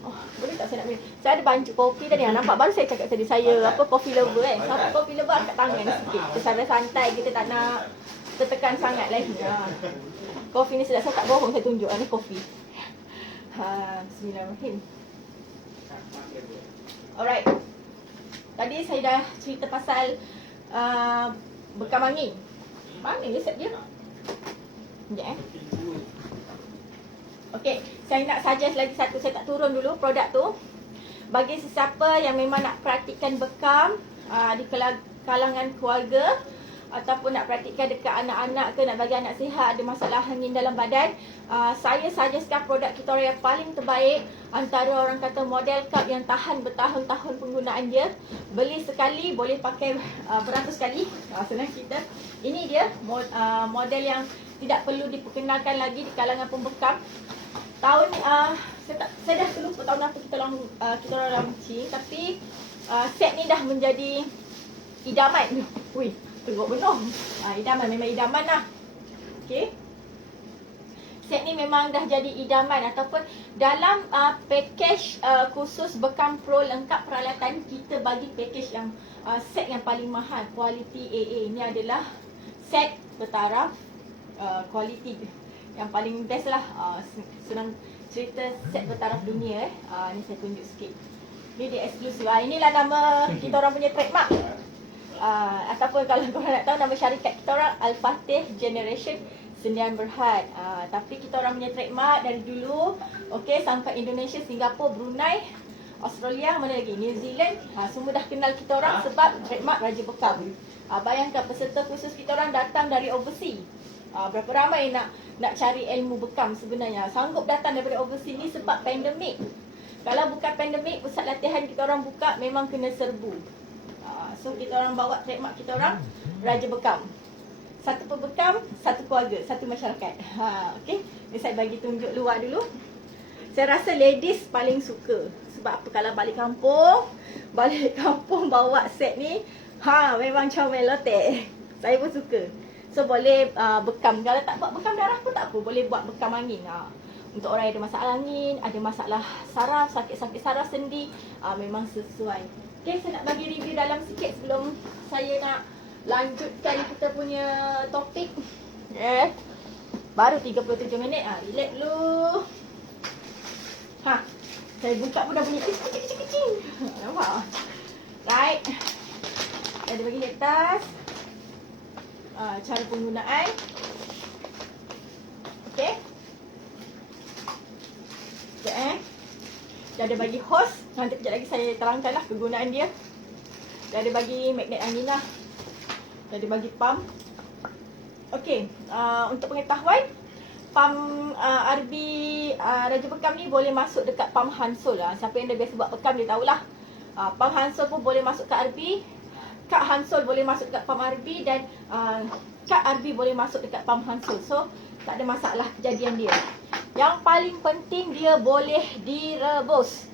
Oh, boleh tak saya nak beri? Saya ada banjuk kopi tadi. Nampak baru saya cakap tadi saya coffee lover kan. Siapa coffee lover angkat tangan sikit. Kita santai-santai, kita tak nak tertekan sangat lagi. Kopi ni sedap, saya tak bohong saya tunjuk ni kopi. Bismillahirrahmanirrahim. Alright. Tadi saya dah cerita pasal bekam angin. Mana dia set dia? Sekejap Okey, saya nak suggest lagi satu. Saya tak turun dulu produk tu. Bagi sesiapa yang memang nak praktikkan bekam di kalangan keluarga ataupun nak praktikkan dekat anak-anak ke, nak bagi anak sihat, ada masalah angin dalam badan, saya suggestkan produk kita orang yang paling terbaik. Antara orang kata model cup yang tahan bertahun-tahun penggunaan dia. Beli sekali boleh pakai beratus kali. Senang kita. Ini dia model yang tidak perlu diperkenalkan lagi di kalangan pembekam. Tahun saya dah terlupa tahun apa kita orang launching, tapi set ni dah menjadi idaman. Wih, teruk benar. Idaman, memang idaman lah. Okey. Set ni memang dah jadi idaman ataupun dalam package khusus bekam pro lengkap peralatan, kita bagi package yang set yang paling mahal, quality AA. Ini adalah set bertaraf quality yang paling best lah. Senang cerita set bertaraf dunia ni saya tunjuk sikit. Ni dia eksklusif. Inilah nama kita orang punya trademark. Ataupun kalau korang nak tahu nama syarikat kita orang, Al-Fatih Generation Sendian Berhad. Tapi kita orang punya trademark dari dulu, okey, sampai Indonesia, Singapura, Brunei, Australia, mana lagi? New Zealand, semua dah kenal kita orang sebab trademark Raja Bekam. Bayangkan peserta khusus kita orang datang dari overseas. Berapa ramai nak cari ilmu bekam sebenarnya. Sanggup datang daripada overseas ni sebab pandemik. Kalau bukan pandemik, pusat latihan kita orang buka memang kena serbu. So kita orang bawa trademark kita orang Raja Bekam. Satu pembekam, satu keluarga, satu masyarakat. Okey. Ni saya bagi tunjuk luar dulu. Saya rasa ladies paling suka. Sebab apa, kalau balik kampung bawa set ni, memang comel lotek. Saya pun suka. So boleh bekam. Kalau tak buat bekam darah pun tak apa, boleh buat bekam angin. Untuk orang yang ada masalah angin, ada masalah saraf, sakit-sakit saraf sendi, memang sesuai. Okay, saya nak bagi review dalam sikit sebelum saya nak lanjutkan kita punya topik. Baru 37 minit. Relax dulu. Saya buka pun dah bunyi kecil-kecil. Nampak? Right. Ada bagi di atas. Cara penggunaan. Okey. Sekejap Dia ada bagi hose. Nanti kejap lagi saya terangkanlah kegunaan dia. Dia ada bagi magnet angin lah. Dia ada bagi pump. Okey. Untuk pengetahuan, pump RB Raja Bekam ni boleh masuk dekat pump Hansol lah. Siapa yang dah biasa buat bekam dia tahulah. Pump Hansol pun boleh masuk ke RB. Kad Hansol boleh masuk dekat pump RB dan kad RB boleh masuk dekat pump Hansol. So, tak ada masalah kejadian dia. Yang paling penting dia boleh direbus.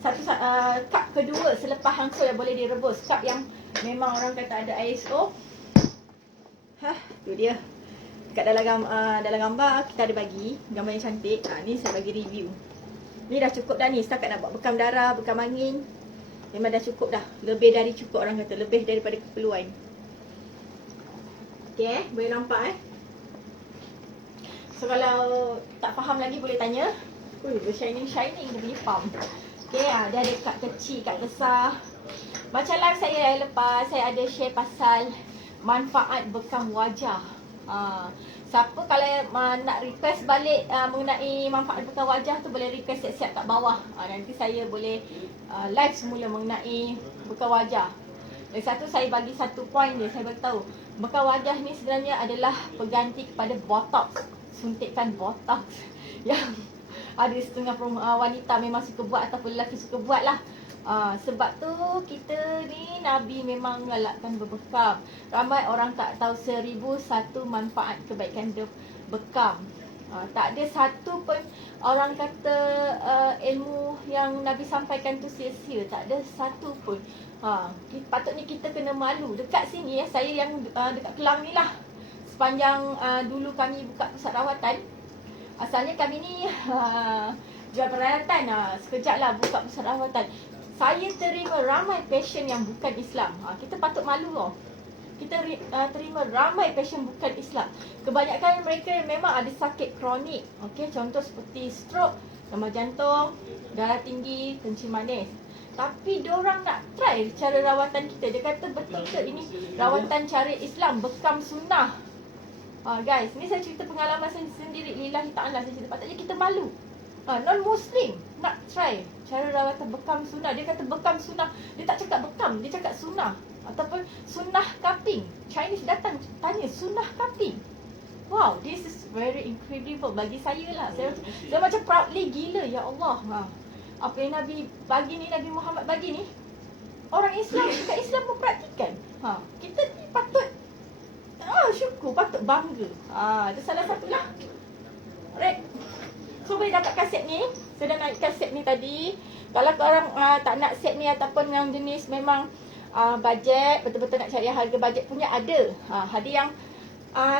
Kad kedua selepas Hansol yang boleh direbus. Kad yang memang orang kata ada ISO. Tu dia. Dekat dalam gambar kita ada bagi gambar yang cantik. Ni saya bagi review. Ni dah cukup dah ni. Setakat nak buat bekam darah, bekam angin. Memang dah cukup dah. Lebih dari cukup orang kata. Lebih daripada keperluan. Okay, boleh nampak So kalau tak faham lagi boleh tanya. Bershining-shining dia punya pump. Okay, dia ada kad kecil, kad besar. Macam live saya lepas, saya ada share pasal manfaat bekam wajah. Siapa kalau nak request balik mengenai manfaat bekam wajah tu boleh request siap-siap kat bawah. Nanti saya boleh live semula mengenai bekam wajah. Lagi satu saya bagi satu point dia, saya bagi tahu. Bekam wajah ni sebenarnya adalah pengganti kepada botox. Suntikan botox yang ada setengah wanita memang suka buat ataupun lelaki suka buat lah. Sebab tu kita ni Nabi memang galakkan berbekam. Ramai orang tak tahu 1001 manfaat kebaikan bekam. Tak ada satu pun orang kata ilmu yang Nabi sampaikan tu sia-sia. Tak ada satu pun. Patutnya kita kena malu. Dekat sini saya yang dekat Kelang ni lah. Sepanjang dulu kami buka pusat rawatan. Asalnya kami ni jual peralatan. Sekejap lah buka pusat rawatan. Saya terima ramai pasien yang bukan Islam. Kita patut malu tau. Kita terima ramai pasien bukan Islam. Kebanyakan mereka memang ada sakit kronik. Okey, contoh seperti stroke, demam jantung, darah tinggi, kencing manis. Tapi diorang nak try cara rawatan kita. Dia kata betul ke ini rawatan cara Islam, bekam sunnah. Guys, ni saya cerita pengalaman saya sendiri. Lillahi ta'ala saya cerita. Patutnya kita malu. Non-Muslim nak try cara rawatan bekam sunnah. Dia kata bekam sunnah. Dia tak cakap bekam, dia cakap sunnah. Ataupun sunnah kaping. Chinese datang tanya sunnah kaping. Wow, this is very incredible bagi saya lah. Saya macam proudly gila, ya Allah. Apa yang Nabi bagi ni, Nabi Muhammad bagi ni, orang Islam, dekat Islam pun praktikan. Kita ni patut syukur, patut bangga. Itu salah satu lah. Alright. So boleh dapat kaset ni. Saya dah naikkan set ni tadi. Kalau korang tak nak set ni ataupun yang jenis memang bajet, betul-betul nak cari harga bajet punya, ada. Ada yang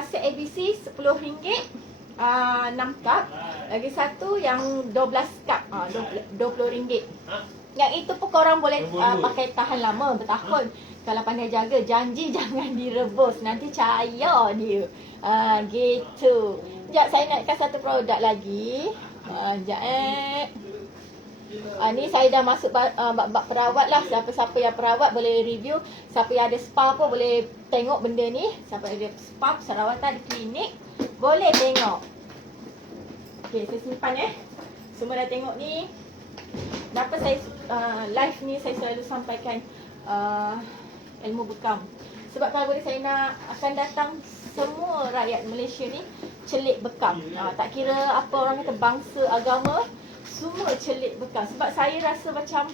set ABC RM10, 6 cup. Lagi satu yang 12 cup, RM20. Yang itu pun korang boleh pakai tahan lama, bertahun. Kalau pandai jaga, janji jangan direbus, nanti cair dia. Gitu. Sekejap, saya naikkan satu produk lagi. Sekejap ni saya dah masuk bab perawat lah. Siapa-siapa yang perawat boleh review. Siapa yang ada spa pun boleh tengok benda ni. Siapa yang ada spa, pusat rawatan, klinik, boleh tengok. Okay, saya simpan Semua dah tengok ni. Kenapa saya live ni saya selalu sampaikan ilmu bekam. Sebab kalau boleh saya nak akan datang semua rakyat Malaysia ni celik bekam. Tak kira apa orang kata bangsa, agama, semua celik bekam. Sebab saya rasa macam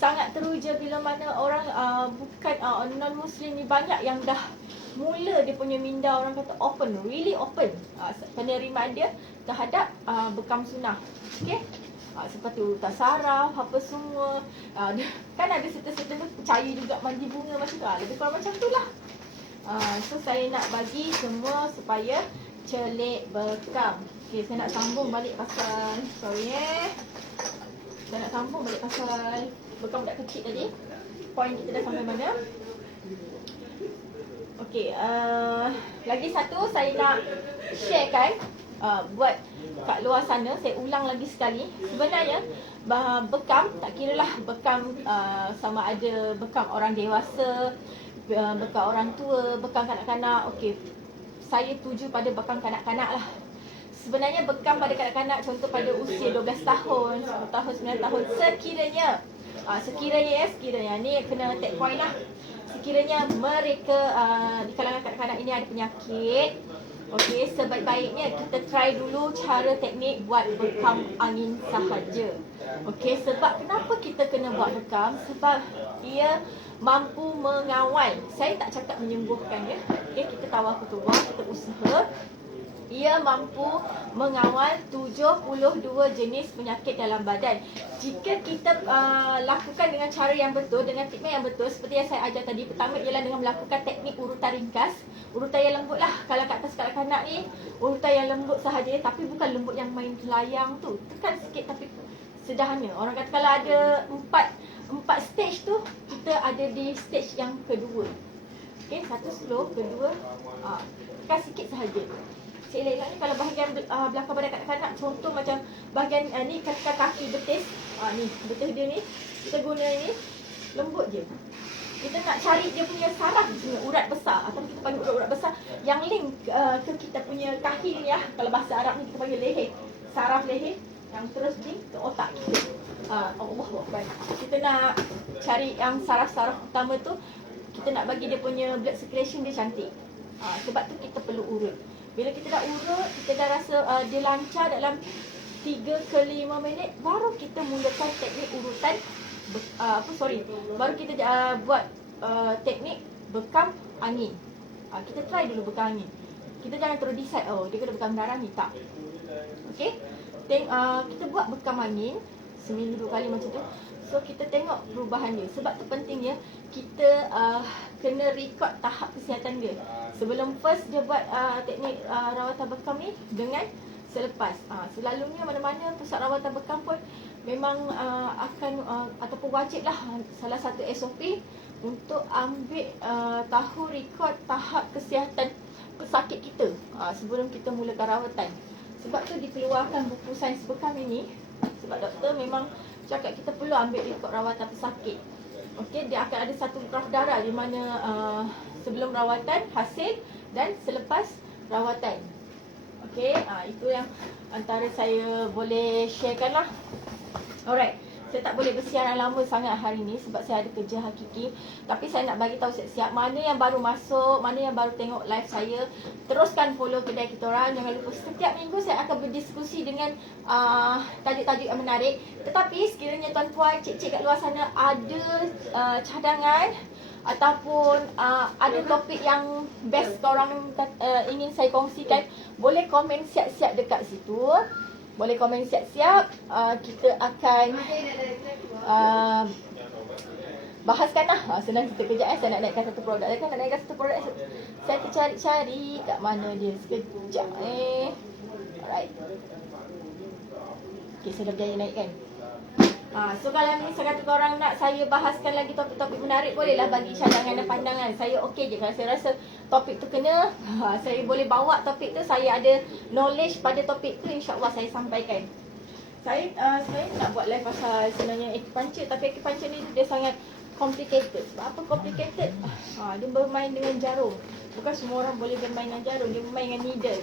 sangat teruja bila mana orang bukan non-Muslim ni banyak yang dah mula dia punya minda, orang kata open, really open, penerimaan dia terhadap bekam sunnah. Okay? Seperti urutan saraf, apa semua. Kan ada serta-serta tu percaya juga mandi bunga macam tu. Lebih kurang macam tu lah. So saya nak bagi semua supaya celik bekam. Okay, saya nak sambung balik pasal, sorry saya nak sambung balik pasal bekam budak kecil tadi. Poin kita dah sampai mana? Okay, lagi satu saya nak sharekan buat kat luar sana. Saya ulang lagi sekali. Sebenarnya bekam, tak kiralah bekam sama ada bekam orang dewasa, bekam orang tua, bekam kanak-kanak. Okey, saya tuju pada bekam kanak-kanak lah. Sebenarnya bekam pada kanak-kanak, contoh pada usia 12 tahun, 10 tahun, 9 tahun, sekiranya ni kena take point lah. Sekiranya mereka di kalangan kanak-kanak ini ada penyakit, okey, sebaik-baiknya kita try dulu cara teknik buat bekam angin sahaja. Okey, sebab kenapa kita kena buat bekam? Sebab ia mampu mengawal. Saya tak cakap menyembuhkan ya. Okey, kita tawar ketua, kita usaha. Ia mampu mengawal 72 jenis penyakit dalam badan. Jika kita lakukan dengan cara yang betul, dengan teknik yang betul, seperti yang saya ajar tadi. Pertama ialah dengan melakukan teknik urutan ringkas. Urutan yang lembut lah. Kalau kat atas kanak-kanak ni, urutan yang lembut sahaja. Tapi bukan lembut yang main layang tu. Tekan sikit tapi sederhana. Orang kata kalau ada empat stage tu, kita ada di stage yang kedua. Okay, satu slow, kedua tekan sikit sahaja. Saya elak ni kalau bahagian belakang badan kanak-kanak, contoh macam bahagian ni kaki betis, ni betis dia ni, kita guna ni lembut je. Kita nak cari dia punya saraf punya urat besar, atau kita panggil urat besar yang link ke kita punya kaki ni ya. Kalau bahasa Arab ni kita panggil leher, saraf leher yang terus link ke otak kita. Allahuakbar. Kita nak cari yang saraf-saraf utama tu, kita nak bagi dia punya blood circulation dia cantik. Sebab tu kita perlu urut. Bila kita dah urut, kita dah rasa dia lancar dalam 3 ke 5 minit, baru kita mulakan teknik urutan baru kita buat teknik bekam angin. Kita try dulu bekam angin. Kita jangan terus decide, dia kena bekam darah ni, tak. Okey. Kita buat bekam angin seminggu 2 kali macam tu. So kita tengok perubahan dia. Sebab tu pentingnya kita kena record tahap kesihatan dia. Sebelum first dia buat teknik rawatan bekam ni dengan selepas. Selalunya mana-mana pusat rawatan bekam pun memang akan ataupun wajib lah salah satu SOP untuk ambil tahu rekod tahap kesihatan pesakit kita sebelum kita mulakan rawatan. Sebab tu dikeluarkan buku sains bekam ini. Sebab doktor memang cakap kita perlu ambil rekod rawatan pesakit. Okey, dia akan ada satu graf darah di mana sebelum rawatan, hasil dan selepas rawatan. Okey, itu yang antara saya boleh sharekan lah. Alright, saya tak boleh bersiaran lama sangat hari ni sebab saya ada kerja hakiki. Tapi saya nak bagi tahu siap-siap mana yang baru masuk, mana yang baru tengok live saya, teruskan follow kedai kita orang. Jangan lupa setiap minggu saya akan berdiskusi dengan tajuk-tajuk yang menarik. Tetapi sekiranya tuan-puan, cik-cik kat luar sana ada cadangan ataupun ada topik yang best korang ingin saya kongsikan, boleh komen siap-siap dekat situ. Boleh komen siap-siap. Kita akan bahaskan lah. Senang kita kejap saya nak naikkan satu produk. Saya nak naikkan satu produk. Saya tercari-cari kat mana dia. Sekejap Alright. Okay, saya dah berjaya naikkan. So kalau ni saya kata korang nak saya bahaskan lagi topik-topik menarik, bolehlah bagi cadangan dan pandangan. Saya okey je. Kalau saya rasa topik tu kena, saya boleh bawa topik tu. Saya ada knowledge pada topik tu, insya-Allah saya sampaikan. Saya nak buat live pasal sebenarnya acupuncture, tapi acupuncture ni dia sangat complicated. Sebab apa complicated? Dia bermain dengan jarum. Bukan semua orang boleh bermain dengan jarum, dia bermain dengan needle.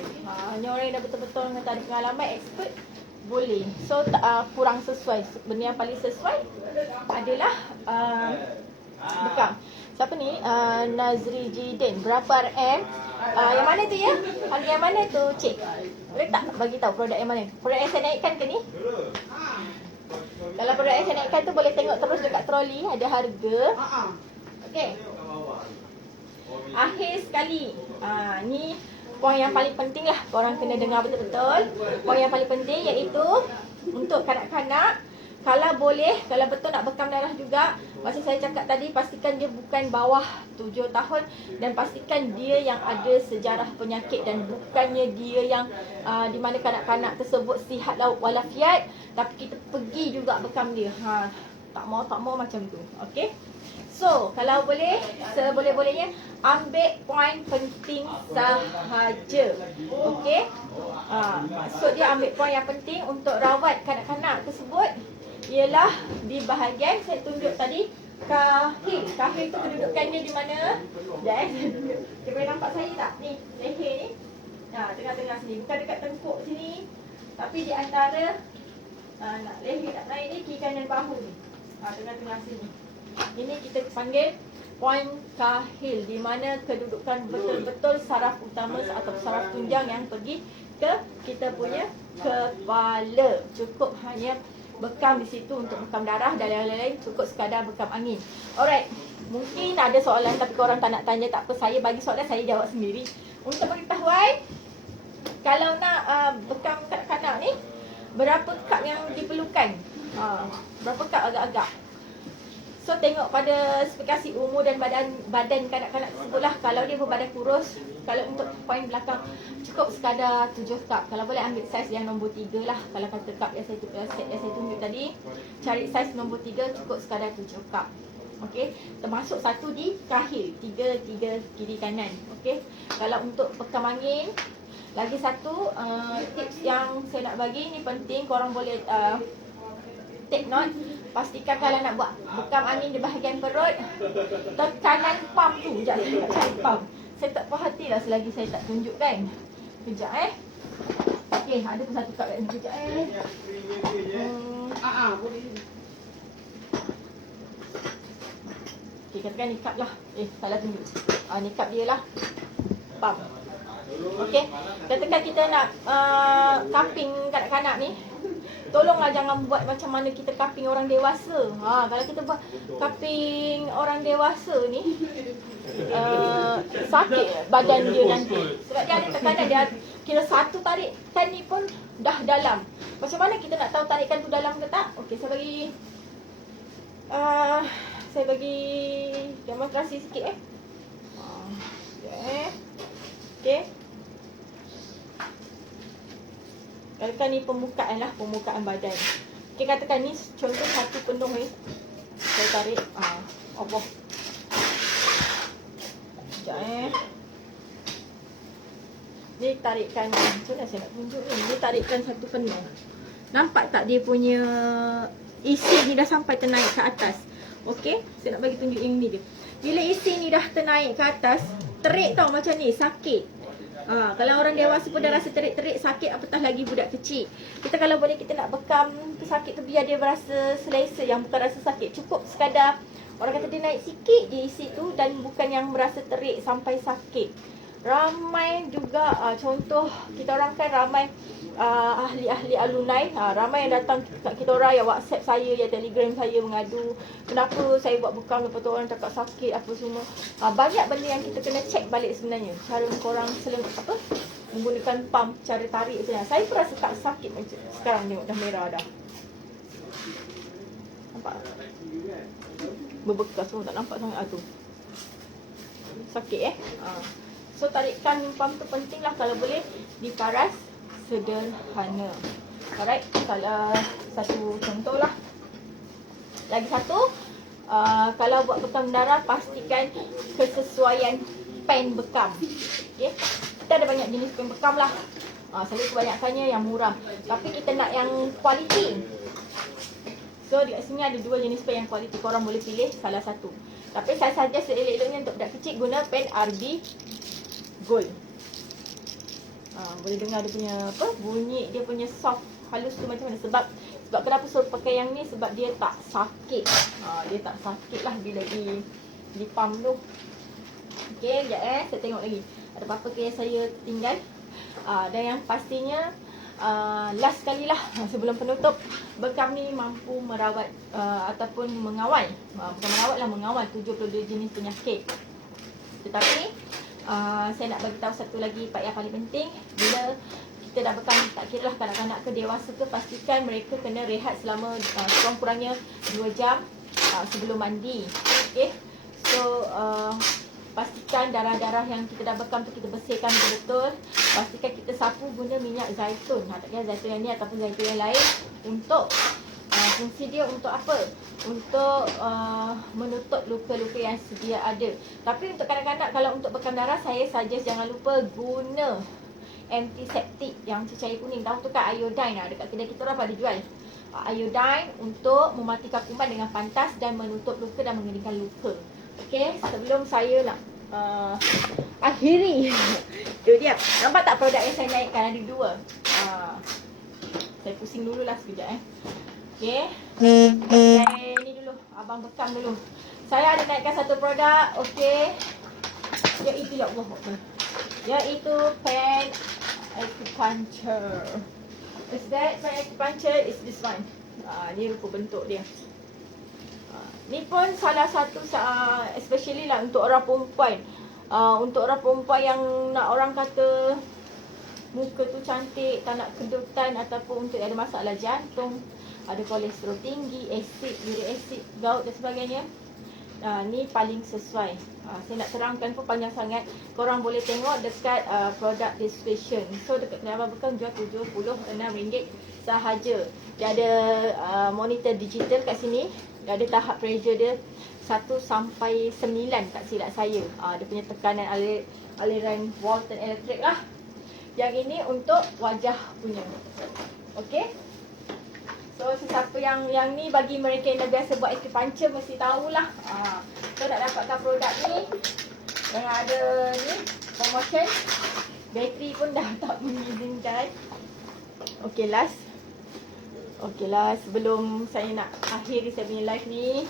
Hanya orang yang dah betul-betul ada pengalaman, expert, boleh. So kurang sesuai. Benda yang paling sesuai adalah bekam. Siapa ni? Nazri Jiden. Berapa RM? Yang mana tu ya? Harga yang mana tu, cik? Boleh tak bagi tahu produk yang mana? Produk yang saya naikkan ke ni? Kalau produk yang saya naikkan tu boleh tengok terus dekat troli, ada harga. Okey. Akhir sekali. Ni poin yang paling penting lah, korang kena dengar betul-betul. Poin yang paling penting iaitu untuk kanak-kanak, kalau boleh, kalau betul nak bekam darah juga, macam saya cakap tadi, pastikan dia bukan bawah 7 tahun dan pastikan dia yang ada sejarah penyakit dan bukannya dia yang di mana kanak-kanak tersebut sihat walafiat tapi kita pergi juga bekam dia. Tak mau macam tu. Okey. So, kalau boleh, seboleh-bolehnya ambil poin penting sahaja. Okey? Maksud dia ambil poin yang penting untuk rawat kanak-kanak tersebut ialah di bahagian saya tunjuk tadi, kahil. Kahil tu kedudukan dia di mana? Sekejap Dia boleh nampak saya tak? Ni, leher ni. Tengah-tengah sini. Bukan dekat tengkuk sini. Tapi di antara leher tak naik ni, kiri kanan bahu ni. Tengah-tengah sini. Ini kita panggil poin kahil, di mana kedudukan betul-betul saraf utama atau saraf tunjang yang pergi ke kita punya kepala. Cukup hanya bekam di situ untuk bekam darah dan lain-lain, cukup sekadar bekam angin. Alright, mungkin ada soalan tapi korang tak nak tanya, tak apa, saya bagi soalan, saya jawab sendiri. Untuk pengetahuan, kalau nak bekam kanak-kanak ni, berapa cup yang diperlukan? Berapa cup agak-agak? So tengok pada spesifikasi umur dan badan kanak-kanak tersebut lah. Kalau dia berbadan kurus, kalau untuk poin belakang cukup sekadar 7 cup. Kalau boleh ambil saiz yang nombor 3 lah. Kalau kata cup yang saya tunjuk tadi, cari saiz nombor 3 cukup sekadar 7 cup. Okey, termasuk satu di kahil, 3 kiri kanan. Okey. Kalau untuk bekam angin, lagi satu tips yang saya nak bagi ni penting, korang boleh take note. Pastikan kalau nak buat bekam angin di bahagian perut, tekanan pump tu. Sekejap saya nak cari pump. Saya tak perhatilah selagi saya tak tunjukkan. Sekejap Okey, ada pun satu cup kat sini. Sekejap boleh. Okey, katakan ni cup lah. Salah tunjuk. Ni cup dia lah. Pump. Okey, katakan kita nak cupping kanak-kanak ni. Tolonglah jangan buat macam mana kita cupping orang dewasa. Kalau kita buat cupping orang dewasa ni, sakit badan dia nanti. Sebab dia ada tekanan, dia kira satu tarikan ni pun dah dalam. Macam mana kita nak tahu tarikan tu dalam ke tak? Okey, saya bagi demonstrasi sikit Okey. Katakan ni permukaan lah, permukaan badan. Okey, katakan ni contoh satu penuh saya tarik. Allah. Sekejap Ni tarikan, macam mana saya nak tunjuk ni? Ni tarikan satu penuh. Nampak tak dia punya isi ni dah sampai ternaik ke atas. Okey, saya nak bagi tunjuk yang ni dia. Bila isi ni dah ternaik ke atas, terik tau macam ni, sakit. Kalau orang dewasa pun dah rasa terik-terik, sakit, apatah lagi budak kecil. Kita kalau boleh kita nak bekam sakit tu biar dia berasa selesa, yang bukan rasa sakit. Cukup sekadar orang kata dia naik sikit je isi tu dan bukan yang merasa terik sampai sakit. Ramai juga contoh kita orang kan ramai ahli-ahli alunai, ramai yang datang kat kita orang, yang WhatsApp saya, yang Telegram saya mengadu kenapa saya buat bekam, lepas tu orang cakap sakit apa semua. Banyak benda yang kita kena check balik sebenarnya. Cara korang menggunakan pump, cara tarik macam mana. Saya pun rasa tak sakit macam sekarang, tengok dah merah dah. Nampak? Berbekas semua, tak nampak sangat tu. Sakit So tarikan pump tu penting lah, kalau boleh diparas sederhana. Alright, kalau satu contoh lah. Lagi satu, kalau buat bekam darah, pastikan kesesuaian pen bekam. Okay, kita ada banyak jenis pen bekam lah. Selalu kebanyakannya yang murah, tapi kita nak yang kualiti. So dekat sini ada dua jenis pen yang kualiti, korang boleh pilih salah satu. Tapi saya suggest elok-eloknya untuk budak kecil guna pen RB Gold. Boleh dengar dia punya bunyi dia punya soft, halus tu macam mana. Sebab kenapa suruh pakai yang ni, sebab dia tak sakit. Dia tak sakit lah bila di pump tu. Okey, sekejap saya tengok lagi ada apa-apa ke yang saya tinggal. Dan yang pastinya last sekali lah sebelum penutup, bekam ni mampu merawat ataupun mengawal, bukan merawat lah, mengawal 72 jenis penyakit. Tetapi saya nak bagi tahu satu lagi part yang paling penting. Bila kita dah bekam, tak kira lah kanak-kanak ke dewasa ke, pastikan mereka kena rehat selama kurang-kurangnya 2 jam sebelum mandi. Okay, so pastikan darah-darah yang kita dah bekam tu kita bersihkan betul. Pastikan kita sapu guna minyak zaitun. Tak kira zaitun yang ni ataupun zaitun yang lain. Untuk fungsi dia untuk apa? Untuk menutup luka-luka yang sedia ada. Tapi untuk kanak-kanak, kalau untuk bekam darah, saya suggest jangan lupa guna antiseptik yang cecair kuning. Tahu tu kan, iodine. Dekat kedai kita orang pada jual iodine untuk mematikan kuman dengan pantas dan menutup luka dan mengeringkan luka. Okey, sebelum saya nak akhiri tu dia. Nampak tak produk yang saya naikkan ada dua. Saya pusing dululah sekejap Okey. Ni dulu, abang bekam dulu. Saya ada naikkan satu produk, okey. Iaitu ya Allah. Iaitu pen acupuncture. Is that pen acupuncture? Is this one. Ni rupa bentuk dia. Ni pun salah satu especially lah untuk orang perempuan. Untuk orang perempuan yang nak orang kata muka tu cantik, tak nak kedutan, ataupun untuk ada masalah jantung, ada kolesterol tinggi, asid, uric acid, gout dan sebagainya. Ni paling sesuai. Saya nak terangkan pun panjang sangat. Korang boleh tengok dekat product description. So dekat kedai Abang Bekam jual RM76 sahaja. Dia ada monitor digital kat sini. Dia ada tahap pressure dia 1 sampai 9 tak silap saya. Dia punya tekanan aliran Walton Electric lah. Yang ini untuk wajah punya. Okey. So sesiapa yang ni, bagi mereka yang dah biasa buat acupuncture mesti tahulah. So nak dapatkan produk ni yang ada ni promotion. Bateri pun dah tak mengizinkan. Okey, last sebelum saya nak akhiri saya punya live ni.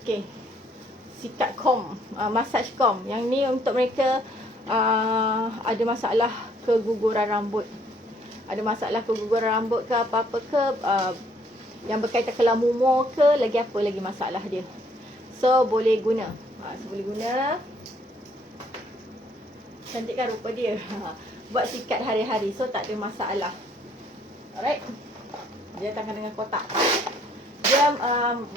Okey, sikat comb, massage comb. Yang ni untuk mereka ada masalah keguguran rambut. Ada masalah keguguran rambut ke apa-apa ke, yang berkaitan kelam umur ke, lagi apa lagi masalah dia. So boleh guna. Boleh guna. Cantik kan rupa dia. Buat sikat hari-hari, so tak ada masalah. Alright. Dia datangkan dengan kotak. Dia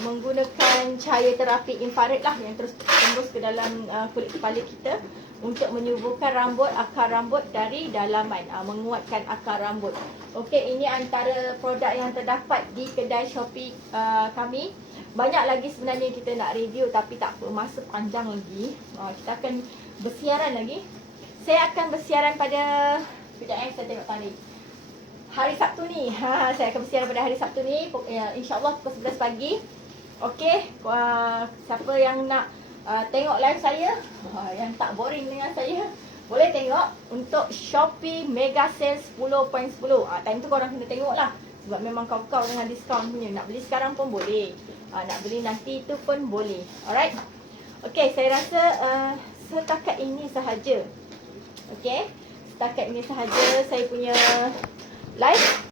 menggunakan cahaya terapi infrared lah yang terus tembus ke dalam kulit kepala kita untuk menyuburkan rambut, akar rambut dari dalaman, menguatkan akar rambut. Okey, ini antara produk yang terdapat di kedai Shopee kami. Banyak lagi sebenarnya kita nak review, tapi tak apa, masa panjang lagi. Kita akan bersiaran lagi. Saya akan bersiaran pada, sekejap saya tengok tadi, hari Sabtu ni. Saya akan bersiaran pada hari Sabtu ni, InsyaAllah pukul 11 pagi. Okey, siapa yang nak tengok live saya, yang tak boring dengan saya, boleh tengok untuk Shopee Mega Sale 10.10. Time tu korang kena tengok lah, sebab memang kau-kau dengan diskaun punya. Nak beli sekarang pun boleh, nak beli nanti tu pun boleh. Alright. Okey, saya rasa setakat ini sahaja. Okey, setakat ini sahaja saya punya live.